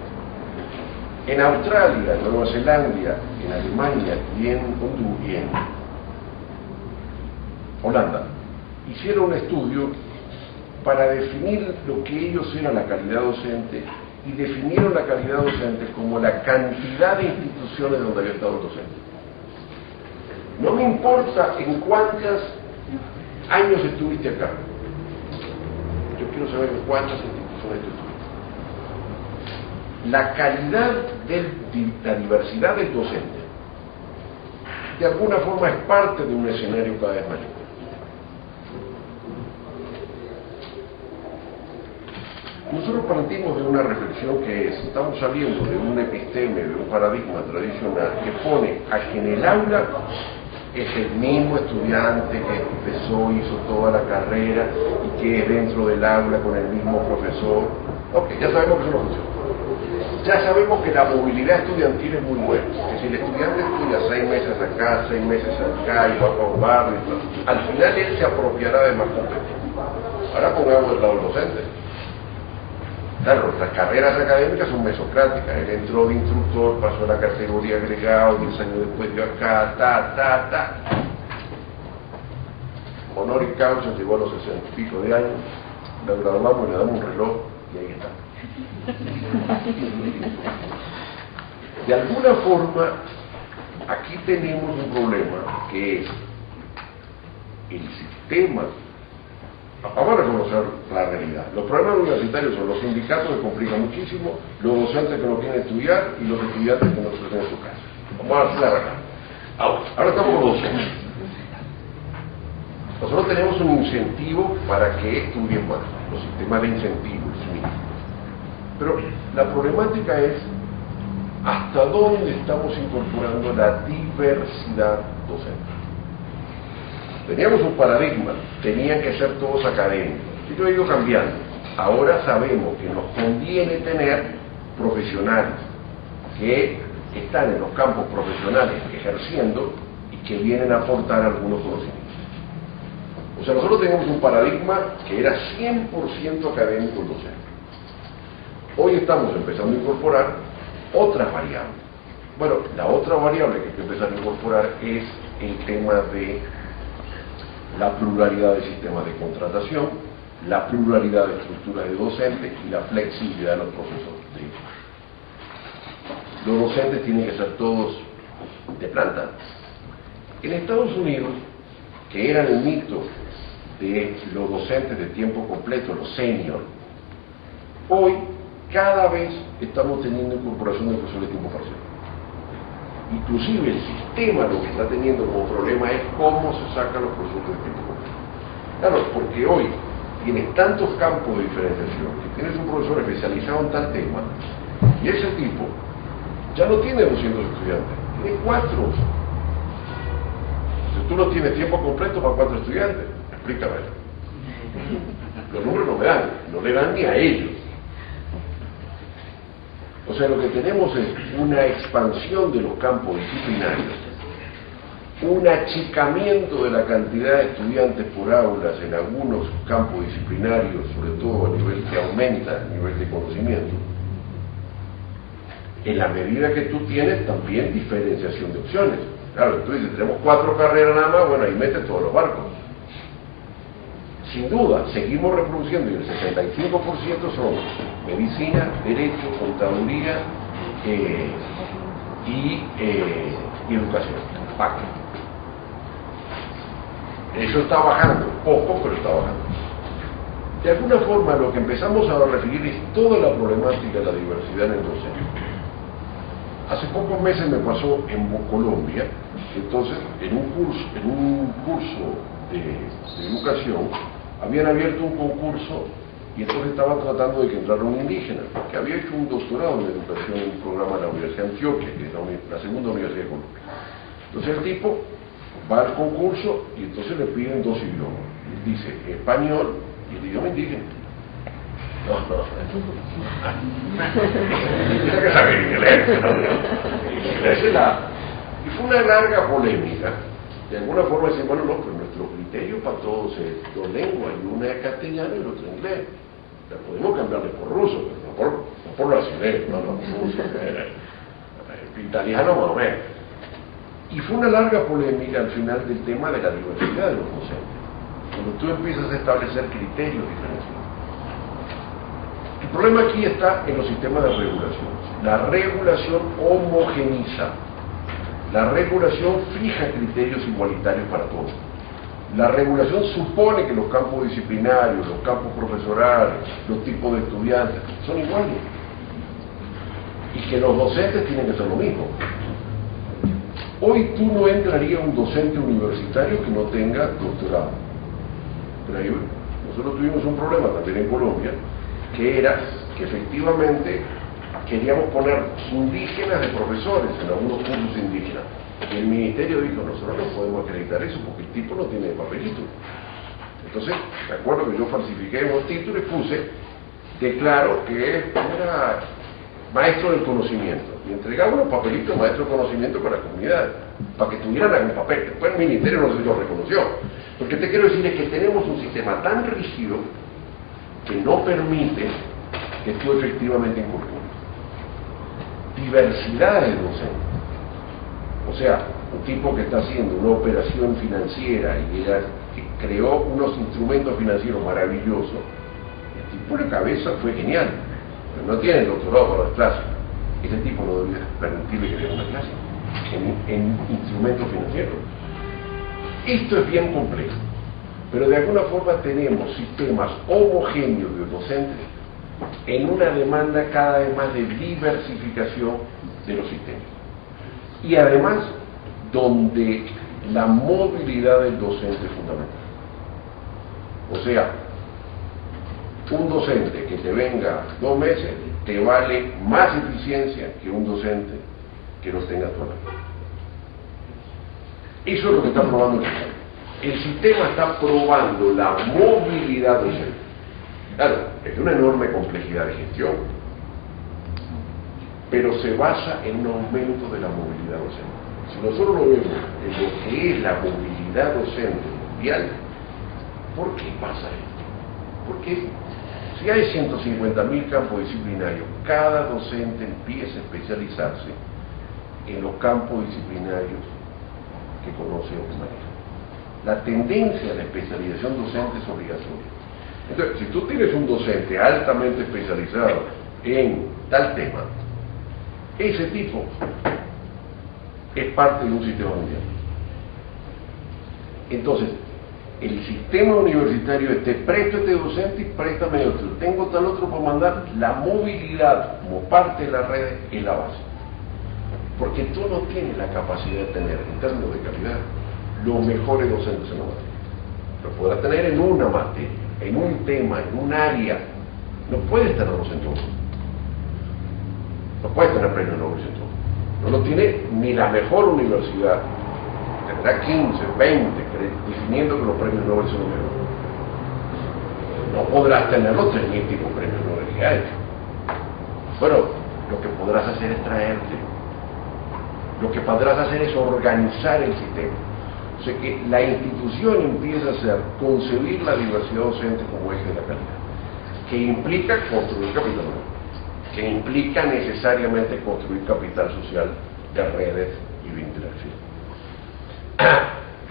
En Australia, en Nueva Zelanda, en Alemania y en Holanda hicieron un estudio para definir lo que ellos eran la calidad docente, y definieron la calidad docente como la cantidad de instituciones donde había estado el docente. No me importa en cuántos años estuviste acá, yo quiero saber en cuántas instituciones estuviste. La calidad de la diversidad del docente de alguna forma es parte de un escenario cada vez mayor. Nosotros partimos de una reflexión que es, estamos saliendo de un episteme, de un paradigma tradicional que pone a que en el aula es el mismo estudiante que empezó, hizo toda la carrera y que es dentro del aula con el mismo profesor. Ok, ya sabemos que eso no funciona. Ya sabemos que la movilidad estudiantil es muy buena, que si el estudiante estudia 6 meses acá, 6 meses acá y va para un barrio, al final él se apropiará de más competencias. Ahora pongamos el lado docente. Claro, las carreras académicas son mesocráticas. Él entró de instructor, pasó a la categoría agregado, 10 años después dio acá, Honoris causa, llegó a los 60 y pico de años, la graduamos, le damos un reloj y ahí está. De alguna forma, aquí tenemos un problema que es el sistema. Vamos a reconocer la realidad. Los problemas universitarios son los sindicatos que complican muchísimo, los docentes que no quieren estudiar y los estudiantes que no estudian en su casa. Vamos a hacer la verdad. Ahora estamos con los docentes. Nosotros tenemos un incentivo para que estudien más, los sistemas de incentivos. Pero la problemática es hasta dónde estamos incorporando la diversidad docente. Teníamos un paradigma, tenían que ser todos académicos. Y yo he ido cambiando. Ahora sabemos que nos conviene tener profesionales que están en los campos profesionales ejerciendo y que vienen a aportar algunos conocimientos. O sea, nosotros teníamos un paradigma que era 100% académico docente. Hoy estamos empezando a incorporar otras variables. Bueno, la otra variable que hay que empezar a incorporar es el tema de la pluralidad de sistemas de contratación, la pluralidad de estructuras de docentes y la flexibilidad de los profesores. Los docentes tienen que ser todos de planta. En Estados Unidos, que era el mito de los docentes de tiempo completo, los senior, hoy cada vez estamos teniendo incorporación de profesores de tiempo parcial. Inclusive el sistema lo que está teniendo como problema es cómo se sacan los profesores de tiempo completo. Claro, porque hoy tienes tantos campos de diferenciación, que tienes un profesor especializado en tal tema, y ese tipo ya no tiene 200 estudiantes, tiene 4. Si tú no tienes tiempo completo para 4 estudiantes, explícame. Los números no me dan, no le dan ni a ellos. O sea, lo que tenemos es una expansión de los campos disciplinarios, un achicamiento de la cantidad de estudiantes por aulas en algunos campos disciplinarios, sobre todo a nivel que aumenta el nivel de conocimiento. En la medida que tú tienes también diferenciación de opciones. Claro, tú dices, tenemos 4 carreras nada más, bueno, ahí metes todos los barcos. Sin duda, seguimos reproduciendo y el 65% son medicina, derecho, contaduría y educación. Eso está bajando, poco, pero está bajando. De alguna forma, lo que empezamos a referir es toda la problemática de la diversidad en el docente. Hace pocos meses me pasó en Colombia, entonces en un curso de educación habían abierto un concurso y entonces estaban tratando de que entrara un indígena que había hecho un doctorado en educación en un programa de la Universidad de Antioquia, que es la segunda universidad de Colombia. Entonces el tipo va al concurso y entonces le piden 2 idiomas. Dice español y el idioma indígena. No. Tiene que saber inglés. Y fue una larga polémica. De alguna forma dicen, bueno, no, pero nuestro criterio para todos es 2 lenguas, y una es castellano y la otra inglés. La podemos cambiarle por ruso, pero no por brasileño, no, ruso. Italiano más o menos. Y fue una larga polémica al final del tema de la diversidad de los docentes. Cuando tú empiezas a establecer criterios diferenciados. El problema aquí está en los sistemas de regulación. La regulación homogeniza. La regulación fija criterios igualitarios para todos. La regulación supone que los campos disciplinarios, los campos profesorales, los tipos de estudiantes son iguales. Y que los docentes tienen que ser lo mismo. Hoy tú no entraría un docente universitario que no tenga doctorado. Pero ahí, nosotros tuvimos un problema también en Colombia, que era que efectivamente queríamos poner indígenas de profesores en algunos cursos indígenas. Y el ministerio dijo, nosotros no podemos acreditar eso porque el tipo no tiene papelito. Entonces, me acuerdo que yo falsifiqué unos títulos y puse declaró que era maestro del conocimiento y entregaba unos papelitos maestro del conocimiento para la comunidad, para que tuvieran algún papel. Después el ministerio no se lo reconoció. Lo que te quiero decir es que tenemos un sistema tan rígido que no permite que tú efectivamente incorpores diversidad de docentes. O sea, un tipo que está haciendo una operación financiera y que creó unos instrumentos financieros maravillosos, el tipo de cabeza fue genial, pero no tiene el doctorado para dar clases. Ese tipo no debería permitirle que dé una clase en instrumentos financieros. Esto es bien complejo, pero de alguna forma tenemos sistemas homogéneos de docentes en una demanda cada vez más de diversificación de los sistemas. Y además, donde la movilidad del docente es fundamental. O sea, un docente que te venga 2 meses te vale más eficiencia que un docente que los tenga toda la vida. Eso es lo que está probando el sistema. El sistema está probando la movilidad docente. Claro, es de una enorme complejidad de gestión, pero se basa en un aumento de la movilidad docente. Si nosotros lo vemos en lo que es la movilidad docente mundial, ¿por qué pasa esto? Porque si hay 150.000 campos disciplinarios, cada docente empieza a especializarse en los campos disciplinarios que conoce o que maneja. La tendencia a la especialización docente es obligatoria. Entonces, si tú tienes un docente altamente especializado en tal tema, ese tipo es parte de un sistema mundial. Entonces, el sistema universitario es: te presto este docente y préstame otro, tengo tal otro para mandar. La movilidad como parte de la red es la base, porque tú no tienes la capacidad de tener, en términos de calidad, los mejores docentes en la materia. Lo podrás tener en una materia, en un tema, en un área. No puedes tenerlos en todo. No puedes tener premios Nobel en todo. No lo tiene ni la mejor universidad. Tendrá 15, 20, definiendo que los premios Nobel son los mejores. No podrás tener los 3.000 tipos de premios Nobel que hay. Bueno, lo que podrás hacer es traerte. Lo que podrás hacer es organizar el sistema. O sea que la institución empieza a ser concebir la diversidad docente como eje de la calidad, que implica construir capital humano, que implica necesariamente construir capital social de redes y de interacción.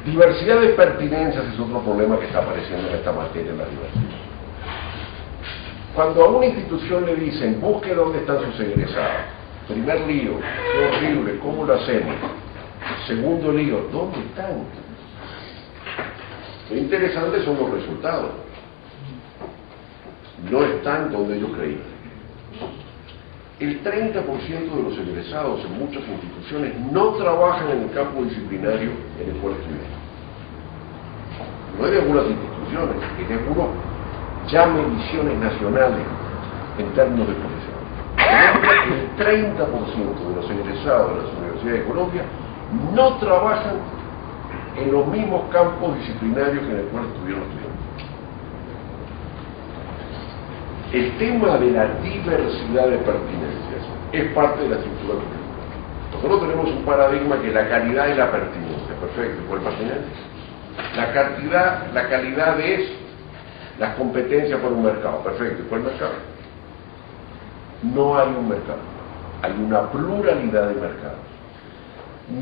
Diversidad de pertinencias es otro problema que está apareciendo en esta materia en la diversidad. Cuando a una institución le dicen busque dónde están sus egresados, primer lío, qué horrible, ¿cómo lo hacemos? Segundo lío, ¿dónde están? Lo interesante son los resultados. No están donde yo creí. El 30% de los egresados en muchas instituciones no trabajan en el campo disciplinario en el cual estudian. No es de algunas instituciones, es de algunos ya mediciones nacionales en términos de profesión. El 30% de los egresados de las universidades de Colombia no trabajan en los mismos campos disciplinarios en el cual estuvieron estudiando. El tema de la diversidad de pertinencias es parte de la estructura curricular. Nosotros tenemos un paradigma que es la calidad y la pertinencia. Perfecto, ¿y cuál pertinencia? La calidad es las competencias por un mercado. Perfecto, ¿y cuál mercado? No hay un mercado, hay una pluralidad de mercados.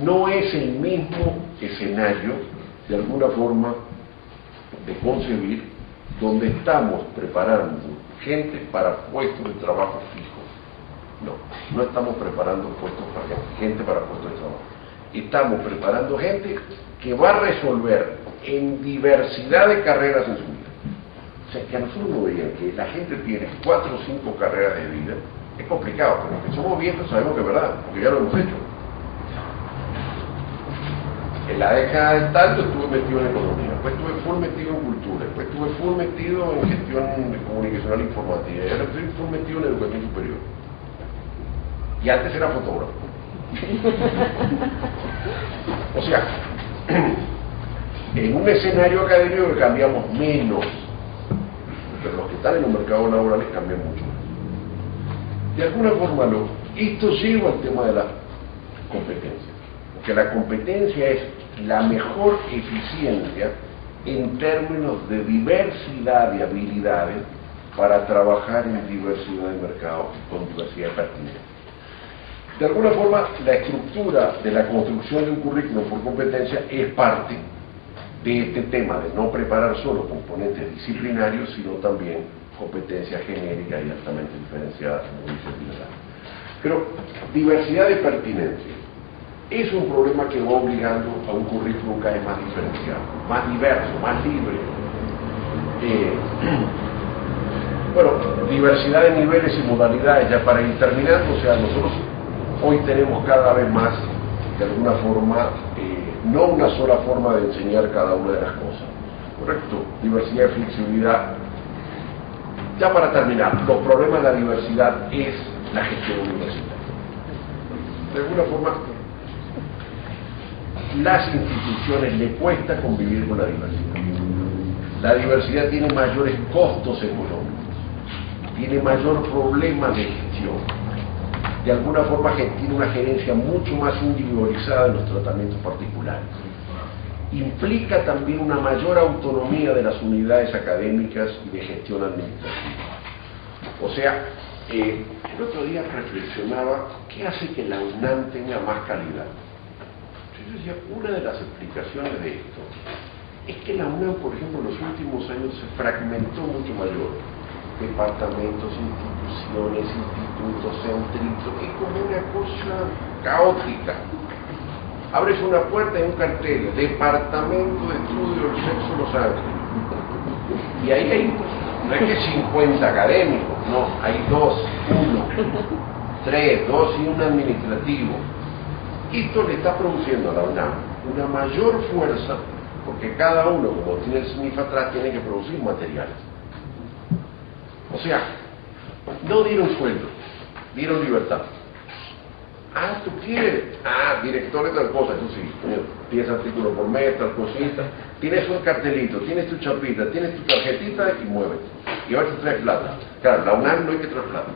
No es el mismo escenario, de alguna forma, de concebir, donde estamos preparando gente para puestos de trabajo fijos. No estamos preparando gente para puestos de trabajo. Estamos preparando gente que va a resolver en diversidad de carreras en su vida. O sea, que a nosotros nos veían que la gente tiene 4 o 5 carreras de vida, es complicado, pero los que somos viejos sabemos que es verdad, porque ya lo hemos hecho. En la década del tanto estuve metido en economía, después estuve full metido en cultura, después estuve full metido en gestión comunicacional e informática, y ahora estoy full metido en educación superior. Y antes era fotógrafo. O sea, en un escenario académico que cambiamos menos, pero los que están en los mercados laborales cambian mucho más. De alguna forma, esto lleva al tema de la competencia, porque la competencia es la mejor eficiencia en términos de diversidad de habilidades para trabajar en diversidad de mercados con diversidad de pertinencia. De alguna forma, la estructura de la construcción de un currículum por competencia es parte de este tema de no preparar solo componentes disciplinarios, sino también competencias genéricas y altamente diferenciadas, como dice Pilar. Pero diversidad de pertinencia es un problema que va obligando a un currículum cada vez más diferenciado, más diverso, más libre. Bueno, diversidad de niveles y modalidades, ya para ir terminando, o sea, nosotros hoy tenemos cada vez más, de alguna forma, no una sola forma de enseñar cada una de las cosas, ¿correcto? Diversidad y flexibilidad. Ya para terminar, los problemas de la diversidad es la gestión universitaria. De alguna forma, las instituciones le cuesta convivir con la diversidad. La diversidad tiene mayores costos económicos, tiene mayor problema de gestión. De alguna forma tiene una gerencia mucho más individualizada de los tratamientos particulares. Implica también una mayor autonomía de las unidades académicas y de gestión administrativa. O sea, el otro día reflexionaba, ¿qué hace que la UNAM tenga más calidad? Yo decía, una de las explicaciones de esto es que la UNAM, por ejemplo, en los últimos años se fragmentó mucho mayor. Departamentos, instituciones, institutos, centritos, es como una cosa caótica. Abres una puerta y un cartel, Departamento de Estudio del Sexo Los Ángeles. Y ahí hay, no es que 50 académicos, no, hay 2, 1, 3, 2 y un administrativo. Esto le está produciendo a la UNAM una mayor fuerza, porque cada uno, como tiene el SNIF atrás, tiene que producir materiales. O sea, no dieron sueldo, dieron libertad. Ah, ¿tú quieres? Ah, director de tal cosa, tú sí, tienes artículo por mes, tal cosita, tienes un cartelito, tienes tu chapita, tienes tu tarjetita y muévete. Y ahora te traes plata. Claro, la UNAM no hay que traer plata.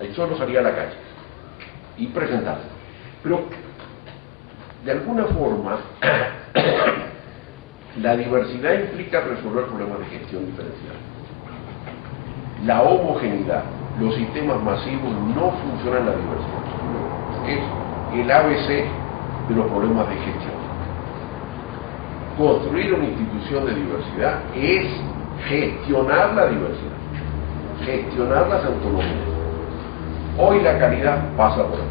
Ahí solo salía a la calle y presentarse. Pero, de alguna forma, la diversidad implica resolver problemas de gestión diferencial. La homogeneidad, los sistemas masivos no funcionan en la diversidad. Es el ABC de los problemas de gestión. Construir una institución de diversidad es gestionar la diversidad, gestionar las autonomías. Hoy la calidad pasa por ahí.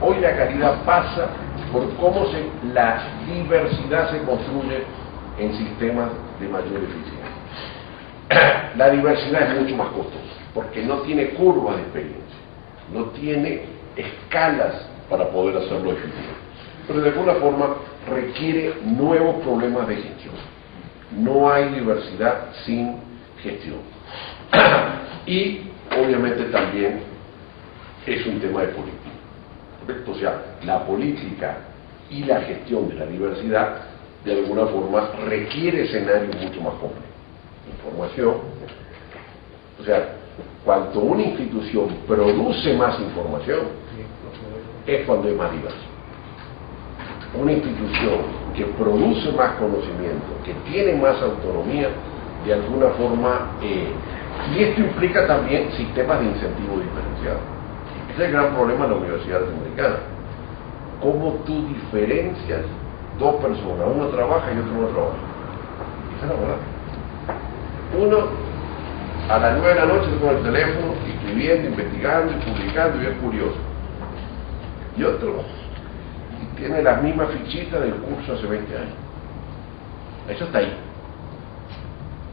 Hoy la calidad pasa por cómo la diversidad se construye en sistemas de mayor eficiencia. La diversidad es mucho más costosa, porque no tiene curvas de experiencia, no tiene escalas para poder hacerlo efectivo. Pero de alguna forma requiere nuevos problemas de gestión. No hay diversidad sin gestión. Y obviamente también es un tema de política, ¿correcto? O sea, la política y la gestión de la diversidad de alguna forma requiere escenarios mucho más complejos. Información, o sea, cuanto una institución produce más información, es cuando es más diversa. Una institución que produce más conocimiento, que tiene más autonomía, de alguna forma, y esto implica también sistemas de incentivo diferenciados. Ese es el gran problema de las universidades americanas. ¿Cómo tú diferencias dos personas? Uno trabaja y otro no trabaja. Esa es la verdad. Uno, a las 9 de la noche, con el teléfono, escribiendo, investigando y publicando, y es curioso. Y otro, tiene las mismas fichitas del curso hace 20 años. Eso está ahí.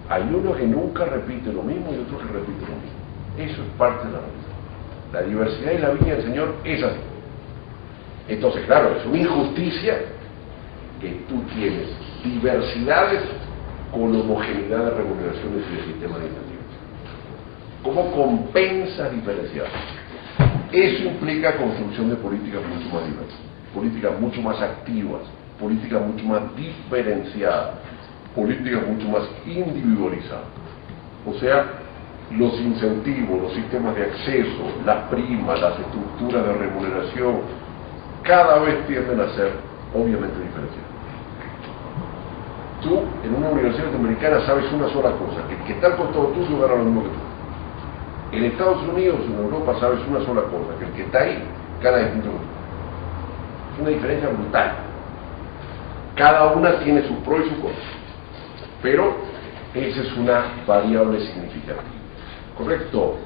Hay uno que nunca repite lo mismo y otro que repite lo mismo. Eso es parte de la realidad. La diversidad y la viña del Señor es así. Entonces, claro, es una injusticia que tú tienes diversidades con homogeneidad de remuneraciones y de sistemas de incentivos. ¿Cómo compensas diferenciadas? Eso implica construcción de políticas mucho más diversas, políticas mucho más activas, políticas mucho más diferenciadas, políticas mucho más individualizadas. O sea, los incentivos, los sistemas de acceso, las primas, las estructuras de remuneración, cada vez tienden a ser obviamente diferenciadas. Tú, en una universidad norteamericana, sabes una sola cosa, que el que está al costado tuyo gana lo mismo que tú. En Estados Unidos, en Europa, sabes una sola cosa, que el que está ahí gana distinto que tú. Es una diferencia brutal. Cada una tiene sus pros y sus contras, pero esa es una variable significativa. ¿Correcto?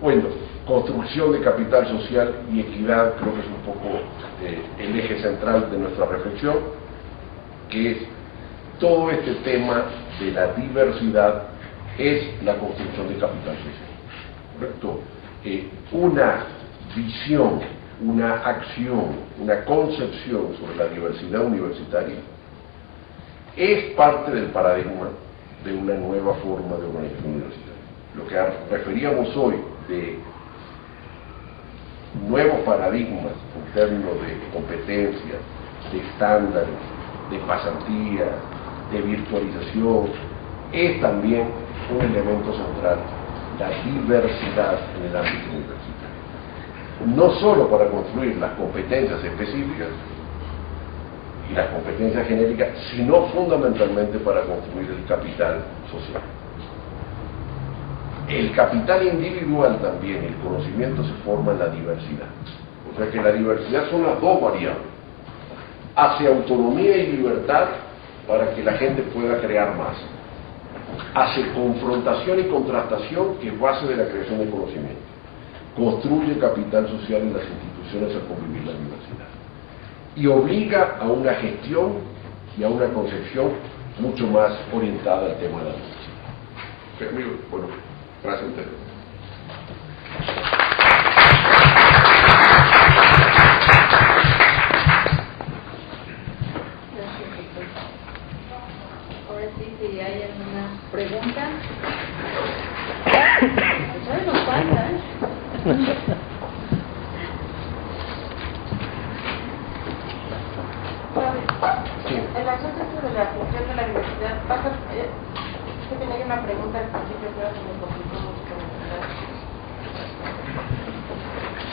Bueno, construcción de capital social y equidad creo que es un poco el eje central de nuestra reflexión, que es todo este tema de la diversidad es la construcción de capital social. ¿Correcto? Una visión, una acción, una concepción sobre la diversidad universitaria es parte del paradigma de una nueva forma de organización universitaria. Lo que referíamos hoy de nuevos paradigmas en términos de competencias, de estándares, de pasantía, de virtualización, es también un elemento central, la diversidad en el ámbito universitario. No solo para construir las competencias específicas y las competencias genéricas, sino fundamentalmente para construir el capital social. El capital individual también, el conocimiento se forma en la diversidad. O sea que la diversidad son las dos variables. Hace autonomía y libertad para que la gente pueda crear más. Hace confrontación y contrastación, que es base de la creación de conocimiento. Construye capital social en las instituciones al convivir la diversidad. Y obliga a una gestión y a una concepción mucho más orientada al tema de la diversidad. Okay, amigos, bueno, gracias a ustedes. Ahora sí, si hay alguna pregunta. Pues ahora nos pasa, El asunto de la función de la universidad pasa, que tenía una pregunta al principio, pero se me complicó mucho con el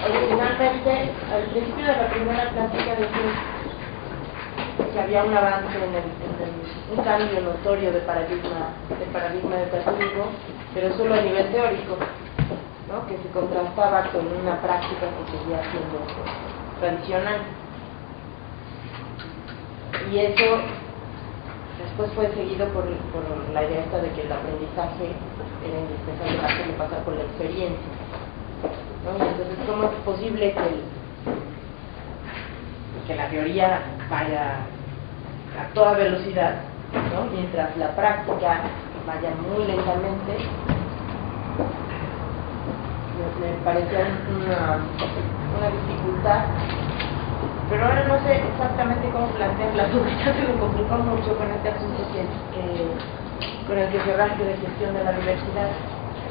originalmente, al principio de la primera plática decía que había un avance un cambio notorio de paradigma educativo, pero solo a nivel teórico, ¿no? Que se contrastaba con una práctica que seguía siendo tradicional. Y eso después fue seguido por la idea esta de que el aprendizaje era indispensable hacerlo pasar por la experiencia, ¿no? Y entonces, ¿cómo es posible que la teoría vaya a toda velocidad, ¿no? Mientras la práctica vaya muy lentamente? Me parecía una dificultad. Pero ahora no sé exactamente cómo plantearla, porque ya se me complicó mucho con este asunto con el que se arranque de gestión de la diversidad.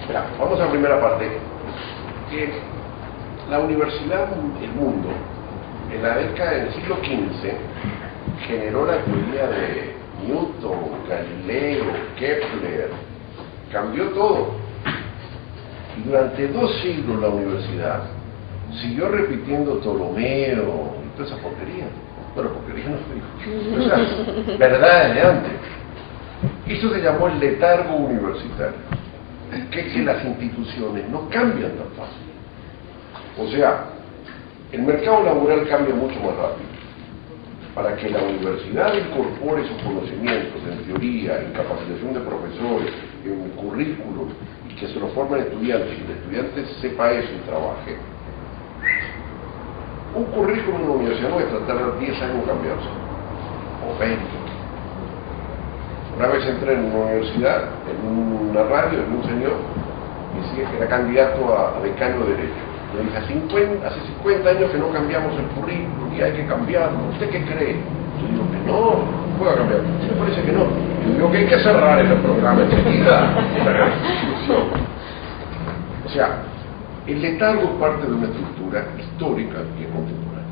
Espera, vamos a la primera parte. La universidad, el mundo, en la década del siglo XV, generó la teoría de Newton, Galileo, Kepler, cambió todo. Y durante 2 siglos la universidad siguió repitiendo Ptolomeo, esa porquería. Bueno, porquería no fue. O sea, verdades de antes. Eso se llamó el letargo universitario. Que es que las instituciones no cambian tan fácil. O sea, el mercado laboral cambia mucho más rápido. Para que la universidad incorpore sus conocimientos en teoría, en capacitación de profesores, en currículum, y que se lo formen estudiantes, y el estudiante sepa eso y trabaje. Un currículum en una universidad nuestra tarda 10 años en cambiarse, o 20. Una vez entré en una universidad, en una radio, en un señor, que decía que era candidato a decano de Derecho. Le dije, hace 50 años que no cambiamos el currículum y hay que cambiarlo. ¿Usted qué cree? Yo digo que no puedo cambiar. Me parece que no. Yo digo que hay que cerrar ese programa enseguida. O sea, el letargo es parte de una estructura histórica y contemporánea.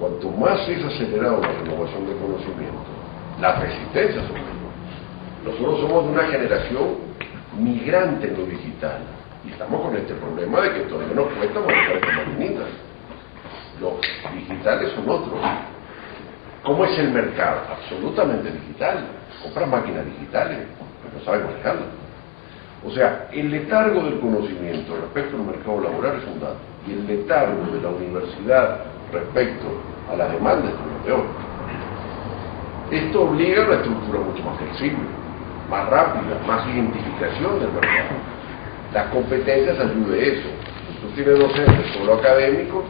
Cuanto más es acelerado la renovación de conocimiento, la resistencia sobre ello Nosotros somos de una generación migrante en lo digital y estamos con este problema de que todavía nos cuesta manejar estas maquinitas. Los digitales son otros. ¿Cómo es el mercado? Absolutamente digital. Compras máquinas digitales, pero no sabes manejarlas. O sea, el letargo del conocimiento respecto al mercado laboral es un dato, y el letargo de la universidad respecto a las demandas es lo peor. Esto obliga a una estructura mucho más flexible, más rápida, más identificación del mercado. Las competencias ayudan a eso. Si tú tienes docentes solo académicos,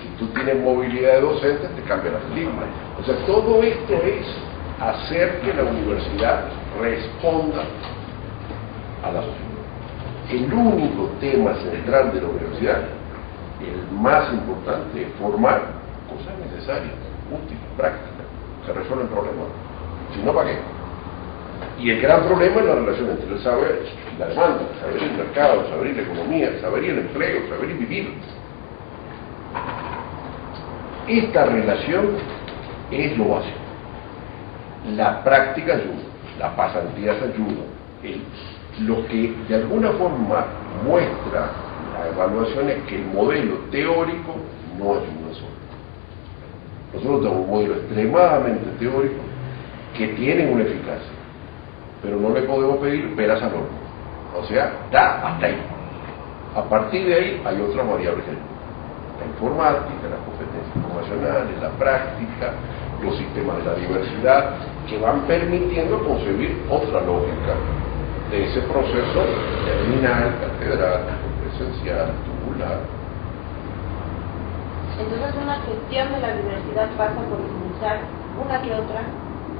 si tú tienes movilidad de docentes, te cambia la película. O sea, todo esto es hacer que la universidad responda a la sociedad. El único tema central de la universidad, el más importante, es formar cosas necesarias, útiles, prácticas, que resuelven problemas. Si no, ¿para qué? Y el gran problema es la relación entre el saber y la demanda, el saber y el mercado, el saber y la economía, el saber y el empleo, el saber y vivir. Esta relación es lo básico. La práctica ayuda, las pasantías ayudan. Lo que de alguna forma muestra la evaluación es que el modelo teórico no ayuda solo. Nosotros tenemos un modelo extremadamente teórico que tiene una eficacia, pero no le podemos pedir peras al horno. O sea, da hasta ahí. A partir de ahí hay otras variables que ayudan. La informática, las competencias informacionales, la práctica, los sistemas de la diversidad, que van permitiendo concebir otra lógica de ese proceso terminal, catedrático, presencial, tubular. Entonces una gestión de la diversidad pasa por impulsar una que otra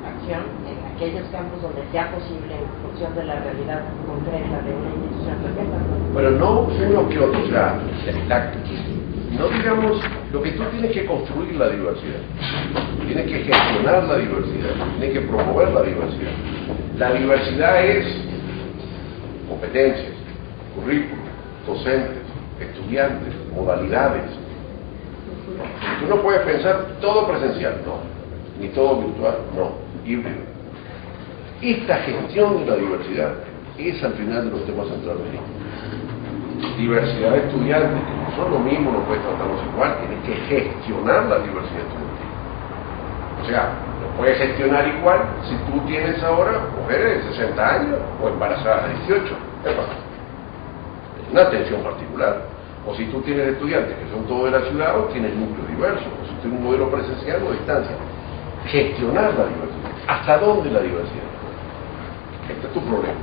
acción en aquellos campos donde sea posible en función de la realidad concreta de una institución perfecta. Pero no uno que otro, o sea, no digamos, lo que tú tienes que construir la diversidad, tienes que gestionar la diversidad, tienes que promover la diversidad. La diversidad es competencias, currículos, docentes, estudiantes, modalidades. Tú no puedes pensar todo presencial, no, ni todo virtual, no, híbrido. Esta gestión de la diversidad es al final de los temas centrales. Diversidad de estudiantes, que no son lo mismo, no puedes tratarlos igual, tienes que gestionar la diversidad estudiantil. O sea, no puedes gestionar igual si tú tienes ahora mujeres de 60 años o embarazadas de 18. ¿Qué pasa? Es una atención particular. O si tú tienes estudiantes que son todos de la ciudad, o tienes núcleos diversos, o si tienes un modelo presencial o a distancia. Gestionar la diversidad. ¿Hasta dónde la diversidad? Este es tu problema.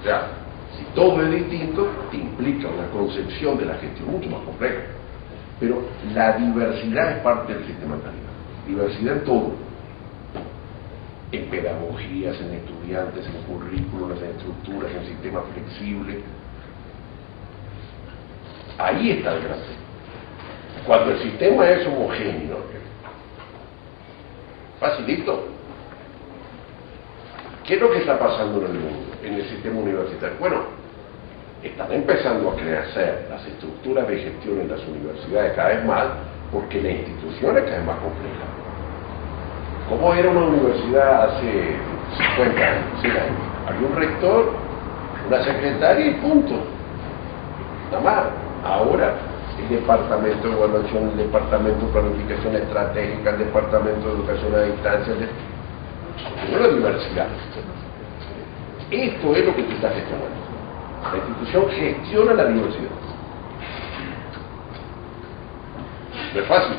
O sea, si todo es distinto, te implica una concepción de la gestión mucho más compleja. Pero la diversidad es parte del sistema de calidad. Diversidad en todo. En pedagogías, en estudiantes, en currículos, en estructuras, en sistemas flexibles. Ahí está el gran tema. Cuando el sistema es homogéneo, facilito. ¿Qué es lo que está pasando en el mundo, en el sistema universitario? Bueno, están empezando a crecer las estructuras de gestión en las universidades cada vez más, porque la institución es cada vez más compleja. ¿Cómo era una universidad hace 50 años, 100 años? Había un rector, una secretaria y punto. Nada más. Ahora, el departamento de evaluación, el departamento de planificación estratégica, el departamento de educación a distancia, no la diversidad. Esto es lo que tú estás gestionando. La institución gestiona la diversidad. No es fácil.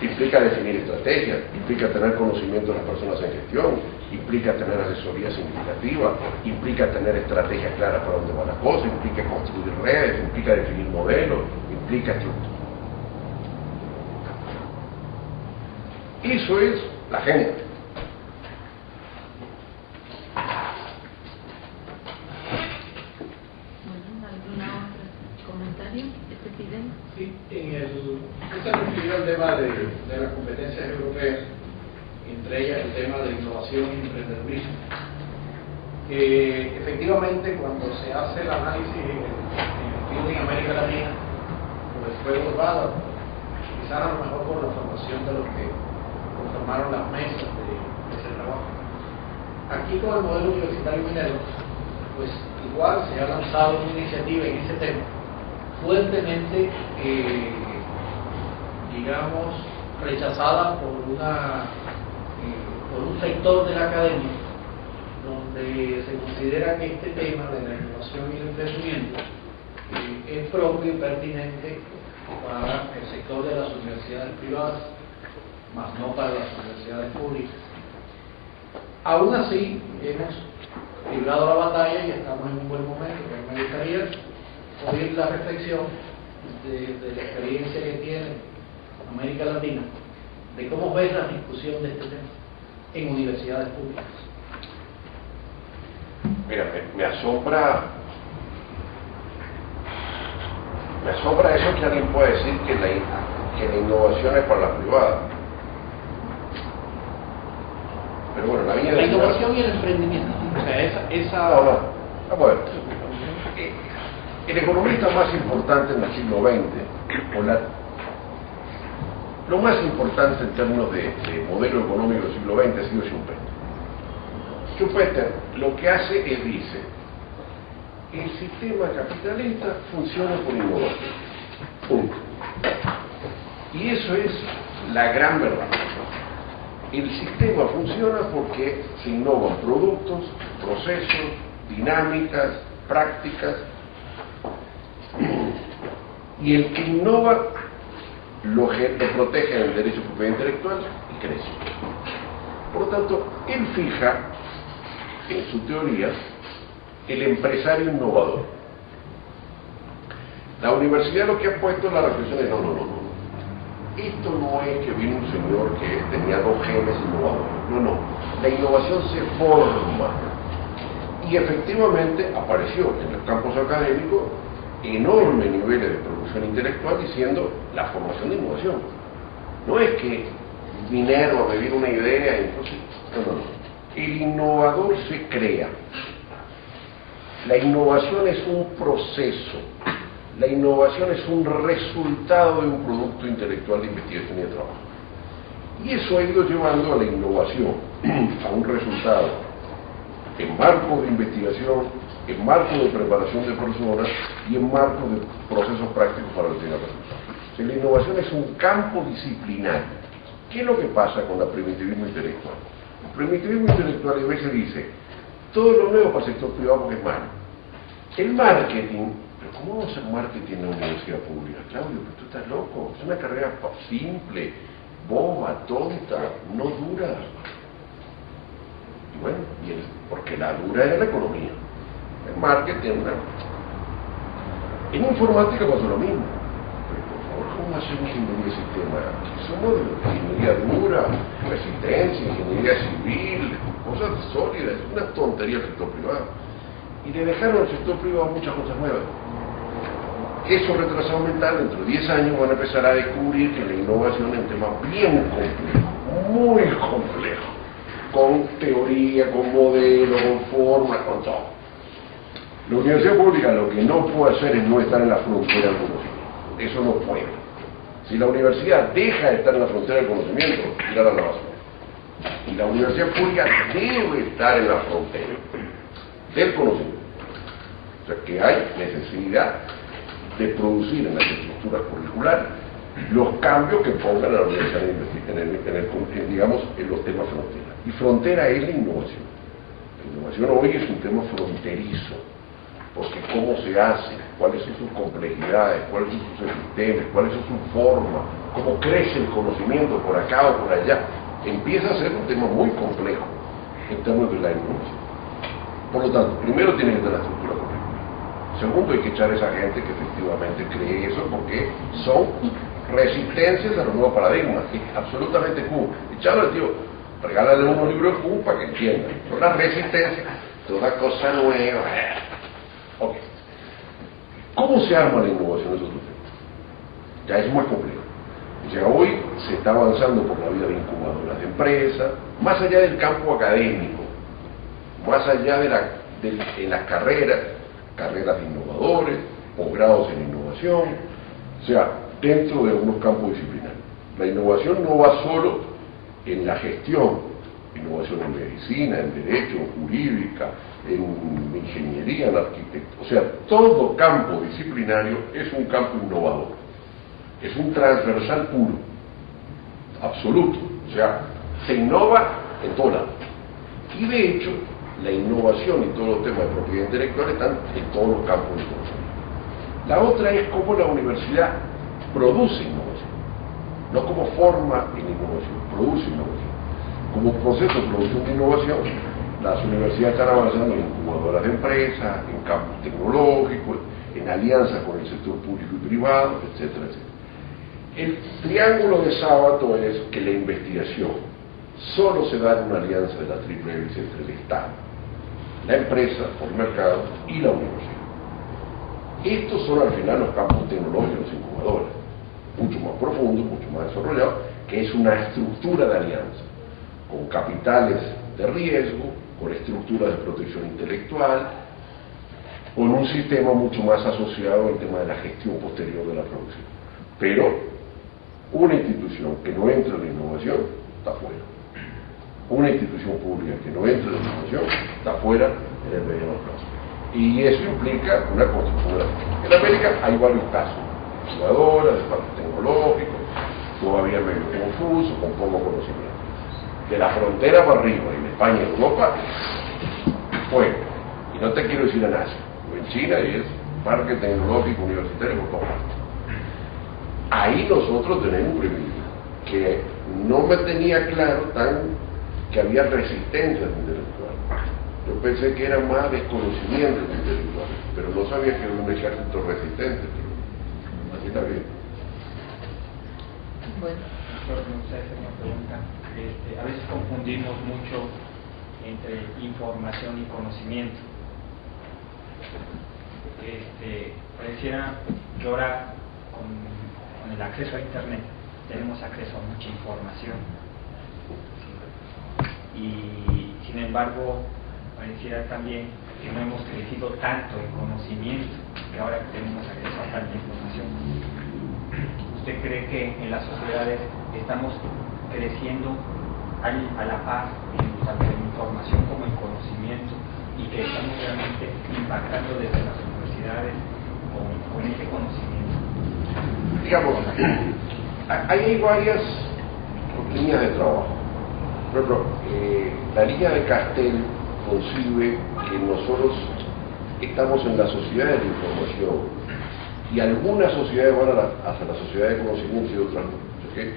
Implica definir estrategias, implica tener conocimiento de las personas en gestión, implica tener asesoría significativa, implica tener estrategias claras para dónde van las cosas, implica construir redes, implica definir modelos, implica estructura. Eso es la gente. Sí, usted se refirió al tema de las competencias europeas, entre ellas el tema de innovación y emprendedurismo. Efectivamente, cuando se hace el análisis en América Latina, pues fue observado, quizás a lo mejor por la formación de los que conformaron las mesas de ese trabajo. aquí con el modelo universitario minero, pues igual se ha lanzado una iniciativa en ese tema, fuertemente, digamos, rechazada por un sector de la academia, donde se considera que este tema de la innovación y el emprendimiento es propio y pertinente para el sector de las universidades privadas, más no para las universidades públicas. Aún así, hemos librado la batalla y estamos en un buen momento, pero me gustaría oír la reflexión de la experiencia que tiene América Latina, de cómo ves la discusión de este tema en universidades públicas. Mira, me asombra eso que alguien puede decir que la innovación es para la privada. Pero bueno, la innovación y el emprendimiento. O sea, esa... No. Bueno, el economista más importante en el siglo XX, lo más importante en términos de modelo económico del siglo XX ha sido Schumpeter. Schumpeter lo que hace es dice, el sistema capitalista funciona por innovación. Punto. Y eso es la gran verdad. El sistema funciona porque se innovan productos, procesos, dinámicas, prácticas, y el que innova lo protege del derecho de propiedad intelectual y crece. Por lo tanto, él fija en su teoría el empresario innovador. La universidad lo que ha puesto en la reflexión es no. Esto no es que vino un señor que tenía 2 genes innovadores. No. La innovación se forma. Y efectivamente apareció en los campos académicos enormes niveles de producción intelectual diciendo la formación de innovación. No es que vinieron a vivir una idea y entonces... No. El innovador se crea. La innovación es un proceso. La innovación es un resultado de un producto intelectual de investigación y de trabajo. Y eso ha ido llevando a la innovación, a un resultado en marcos de investigación, en marcos de preparación de personas y en marcos de procesos prácticos para obtener resultados. O sea, la innovación es un campo disciplinario. ¿Qué es lo que pasa con el primitivismo intelectual? El primitivismo intelectual a veces dice, todo lo nuevo para el sector privado porque es malo. El marketing, pero ¿cómo vamos a hacer marketing en la universidad pública? Claudio, pero tú estás loco, es una carrera simple, boba, tonta, no dura. Y bueno, porque la dura era la economía. El marketing, en informática pasó lo mismo. Pero por favor, ¿cómo hacer ingeniería de sistema? Somos de ingeniería dura, resistencia, ingeniería civil, cosas sólidas, es una tontería el sector privado. Y le dejaron al sector privado muchas cosas nuevas. Esos retrasados mentales, dentro de 10 años van a empezar a descubrir que la innovación es un tema bien complejo, muy complejo, con teoría, con modelo, con forma, con todo. La universidad pública lo que no puede hacer es no estar en la frontera del conocimiento. Eso no puede. Si la universidad deja de estar en la frontera del conocimiento, tirará a la basura. Y la universidad pública debe estar en la frontera del conocimiento. O sea que hay necesidad de producir en las estructuras curriculares los cambios que pongan a la universidad digamos, en los temas frontera. Y frontera es la innovación. La innovación hoy es un tema fronterizo, porque cómo se hace, cuáles son sus complejidades, cuáles son sus sistemas, cuáles son sus formas, cómo crece el conocimiento por acá o por allá. Empieza a ser un tema muy complejo en términos de la innovación. Por lo tanto, primero tiene que tener la estructura curricular. Segundo, hay que echar a esa gente que efectivamente cree eso, porque son resistencias a los nuevos paradigmas, es absolutamente Q. Echarlo al tío, regálale unos libros de Q para que entiendan. Son las resistencias, toda cosa nueva. Ok. ¿Cómo se arma la innovación? Eso ya es muy complejo. O sea, hoy se está avanzando por la vía de incubadoras de empresas, más allá del campo académico, más allá de las carreras de innovadores, posgrados en innovación, o sea, dentro de algunos campos disciplinarios. La innovación no va solo en la gestión innovación en medicina, en derecho, en jurídica, en ingeniería, en arquitectura. O sea, todo campo disciplinario es un campo innovador. Es un transversal puro, absoluto. O sea, se innova en todo lado. Y de hecho, la innovación y todos los temas de propiedad intelectual están en todos los campos de innovación. La otra es cómo la universidad produce innovación, no como forma en innovación, produce innovación. Como proceso de producción de innovación, las universidades están avanzando en incubadoras de empresas, en campos tecnológicos, en alianzas con el sector público y privado, etcétera, etcétera. El triángulo de sábado es que la investigación solo se da en una alianza de la triple hélice entre el Estado, la empresa o el mercado y la universidad. Estos son al final los campos tecnológicos, los incubadores, mucho más profundos, mucho más desarrollados, que es una estructura de alianza, con capitales de riesgo, con estructuras de protección intelectual, con un sistema mucho más asociado al tema de la gestión posterior de la producción. Pero una institución que no entra en la innovación está fuera. Una institución pública que no entra en la innovación está fuera en el mediano plazo. Y eso implica una construcción. En América hay varios casos, incubadoras, de parques tecnológicos, todavía medio confuso, con poco conocimiento. De la frontera para arriba, en España y Europa, bueno, y no te quiero decir en Asia, en China y es parque tecnológico universitario por todas partes. Ahí nosotros tenemos un privilegio, que no me tenía claro que había resistencia intelectual. Yo pensé que era más desconocimiento intelectual, pero no sabía que era un ejército resistente, pero así está bien. Bueno. Me gustaría hacer una pregunta. A veces confundimos mucho entre información y conocimiento. Pareciera que ahora con el acceso a Internet tenemos acceso a mucha información y sin embargo pareciera también que no hemos crecido tanto en conocimiento, que ahora tenemos acceso a tanta información. ¿Usted cree que en las sociedades estamos creciendo a la par tanto en información como en conocimiento y que estamos realmente impactando desde las universidades con ese conocimiento? Digamos, hay varias líneas de trabajo. Por ejemplo, la línea de Castel concibe que nosotros estamos en la sociedad de la información y algunas sociedades van hacia la sociedad de conocimiento y otras no. O sea que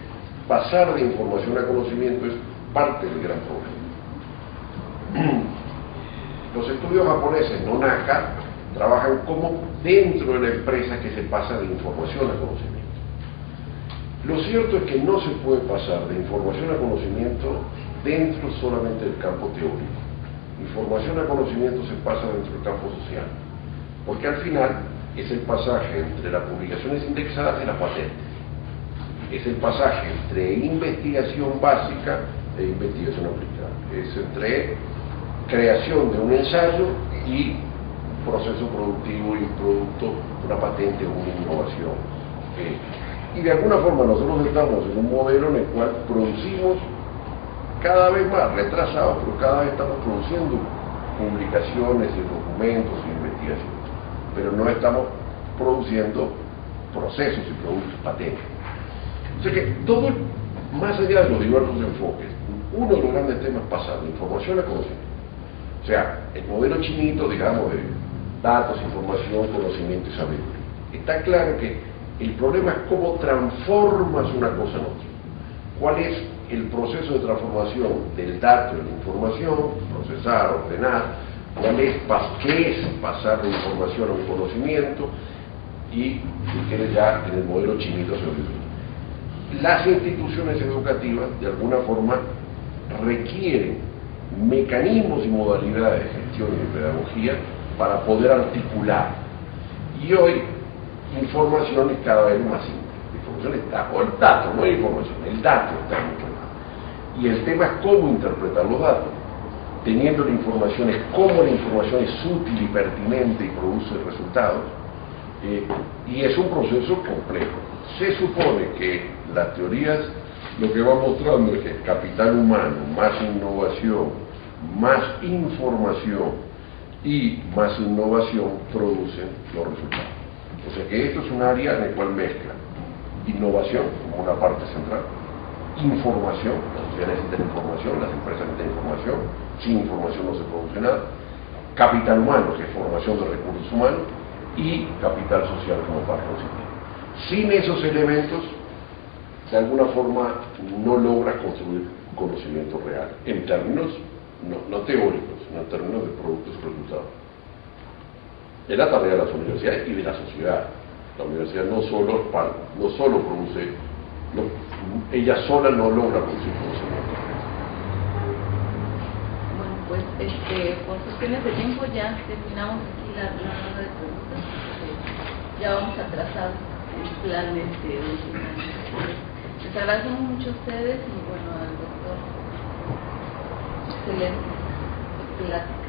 pasar de información a conocimiento es parte del gran problema. Los estudios japoneses, no NACA, trabajan como dentro de la empresa que se pasa de información a conocimiento. Lo cierto es que no se puede pasar de información a conocimiento dentro solamente del campo teórico. Información a conocimiento se pasa dentro del campo social, porque al final es el pasaje entre las publicaciones indexadas y las patentes. Es el pasaje entre investigación básica e investigación aplicada. Es entre creación de un ensayo y proceso productivo y un producto, una patente o una innovación. Y de alguna forma nosotros estamos en un modelo en el cual producimos cada vez más, retrasados, pero cada vez estamos produciendo publicaciones y documentos y investigaciones, pero no estamos produciendo procesos y productos, patentes. O sea que todo, más allá de los diversos enfoques, uno de los grandes temas es pasar de información a conocimiento. O sea, el modelo chinito, digamos, de datos, información, conocimiento y sabiduría. Está claro que el problema es cómo transformas una cosa en otra. ¿Cuál es el proceso de transformación del dato en la información, procesar, ordenar? ¿Qué es pasar de información a un conocimiento? Y si quieres ya en el modelo chinito se olvidó. Las instituciones educativas, de alguna forma, requieren mecanismos y modalidades de gestión y de pedagogía para poder articular. Y hoy, información es cada vez más simple. La información está, o el dato, no hay información, el dato está mucho más. Y el tema es cómo interpretar los datos. Teniendo la información es cómo la información es útil y pertinente y produce resultados. Y es un proceso complejo. Se supone que las teorías lo que va mostrando es que capital humano, más innovación, más información y más innovación producen los resultados. O sea que esto es un área en el cual mezcla innovación como una parte central, información, la sociedad necesita información, las empresas necesitan información, sin información no se produce nada, capital humano, que es formación de recursos humanos, y capital social como parte positiva. Sin esos elementos, de alguna forma, no logra construir conocimiento real, en términos no teóricos, sino en términos de productos y resultados. Es la tarea de las universidades y de la sociedad. La universidad no solo produce, ella sola no logra producir conocimiento. Bueno, pues por cuestiones de tiempo ya terminamos aquí la ronda de preguntas. Ya vamos a trazar el plan de último año. Les agradecemos mucho a ustedes y bueno al doctor. Excelente.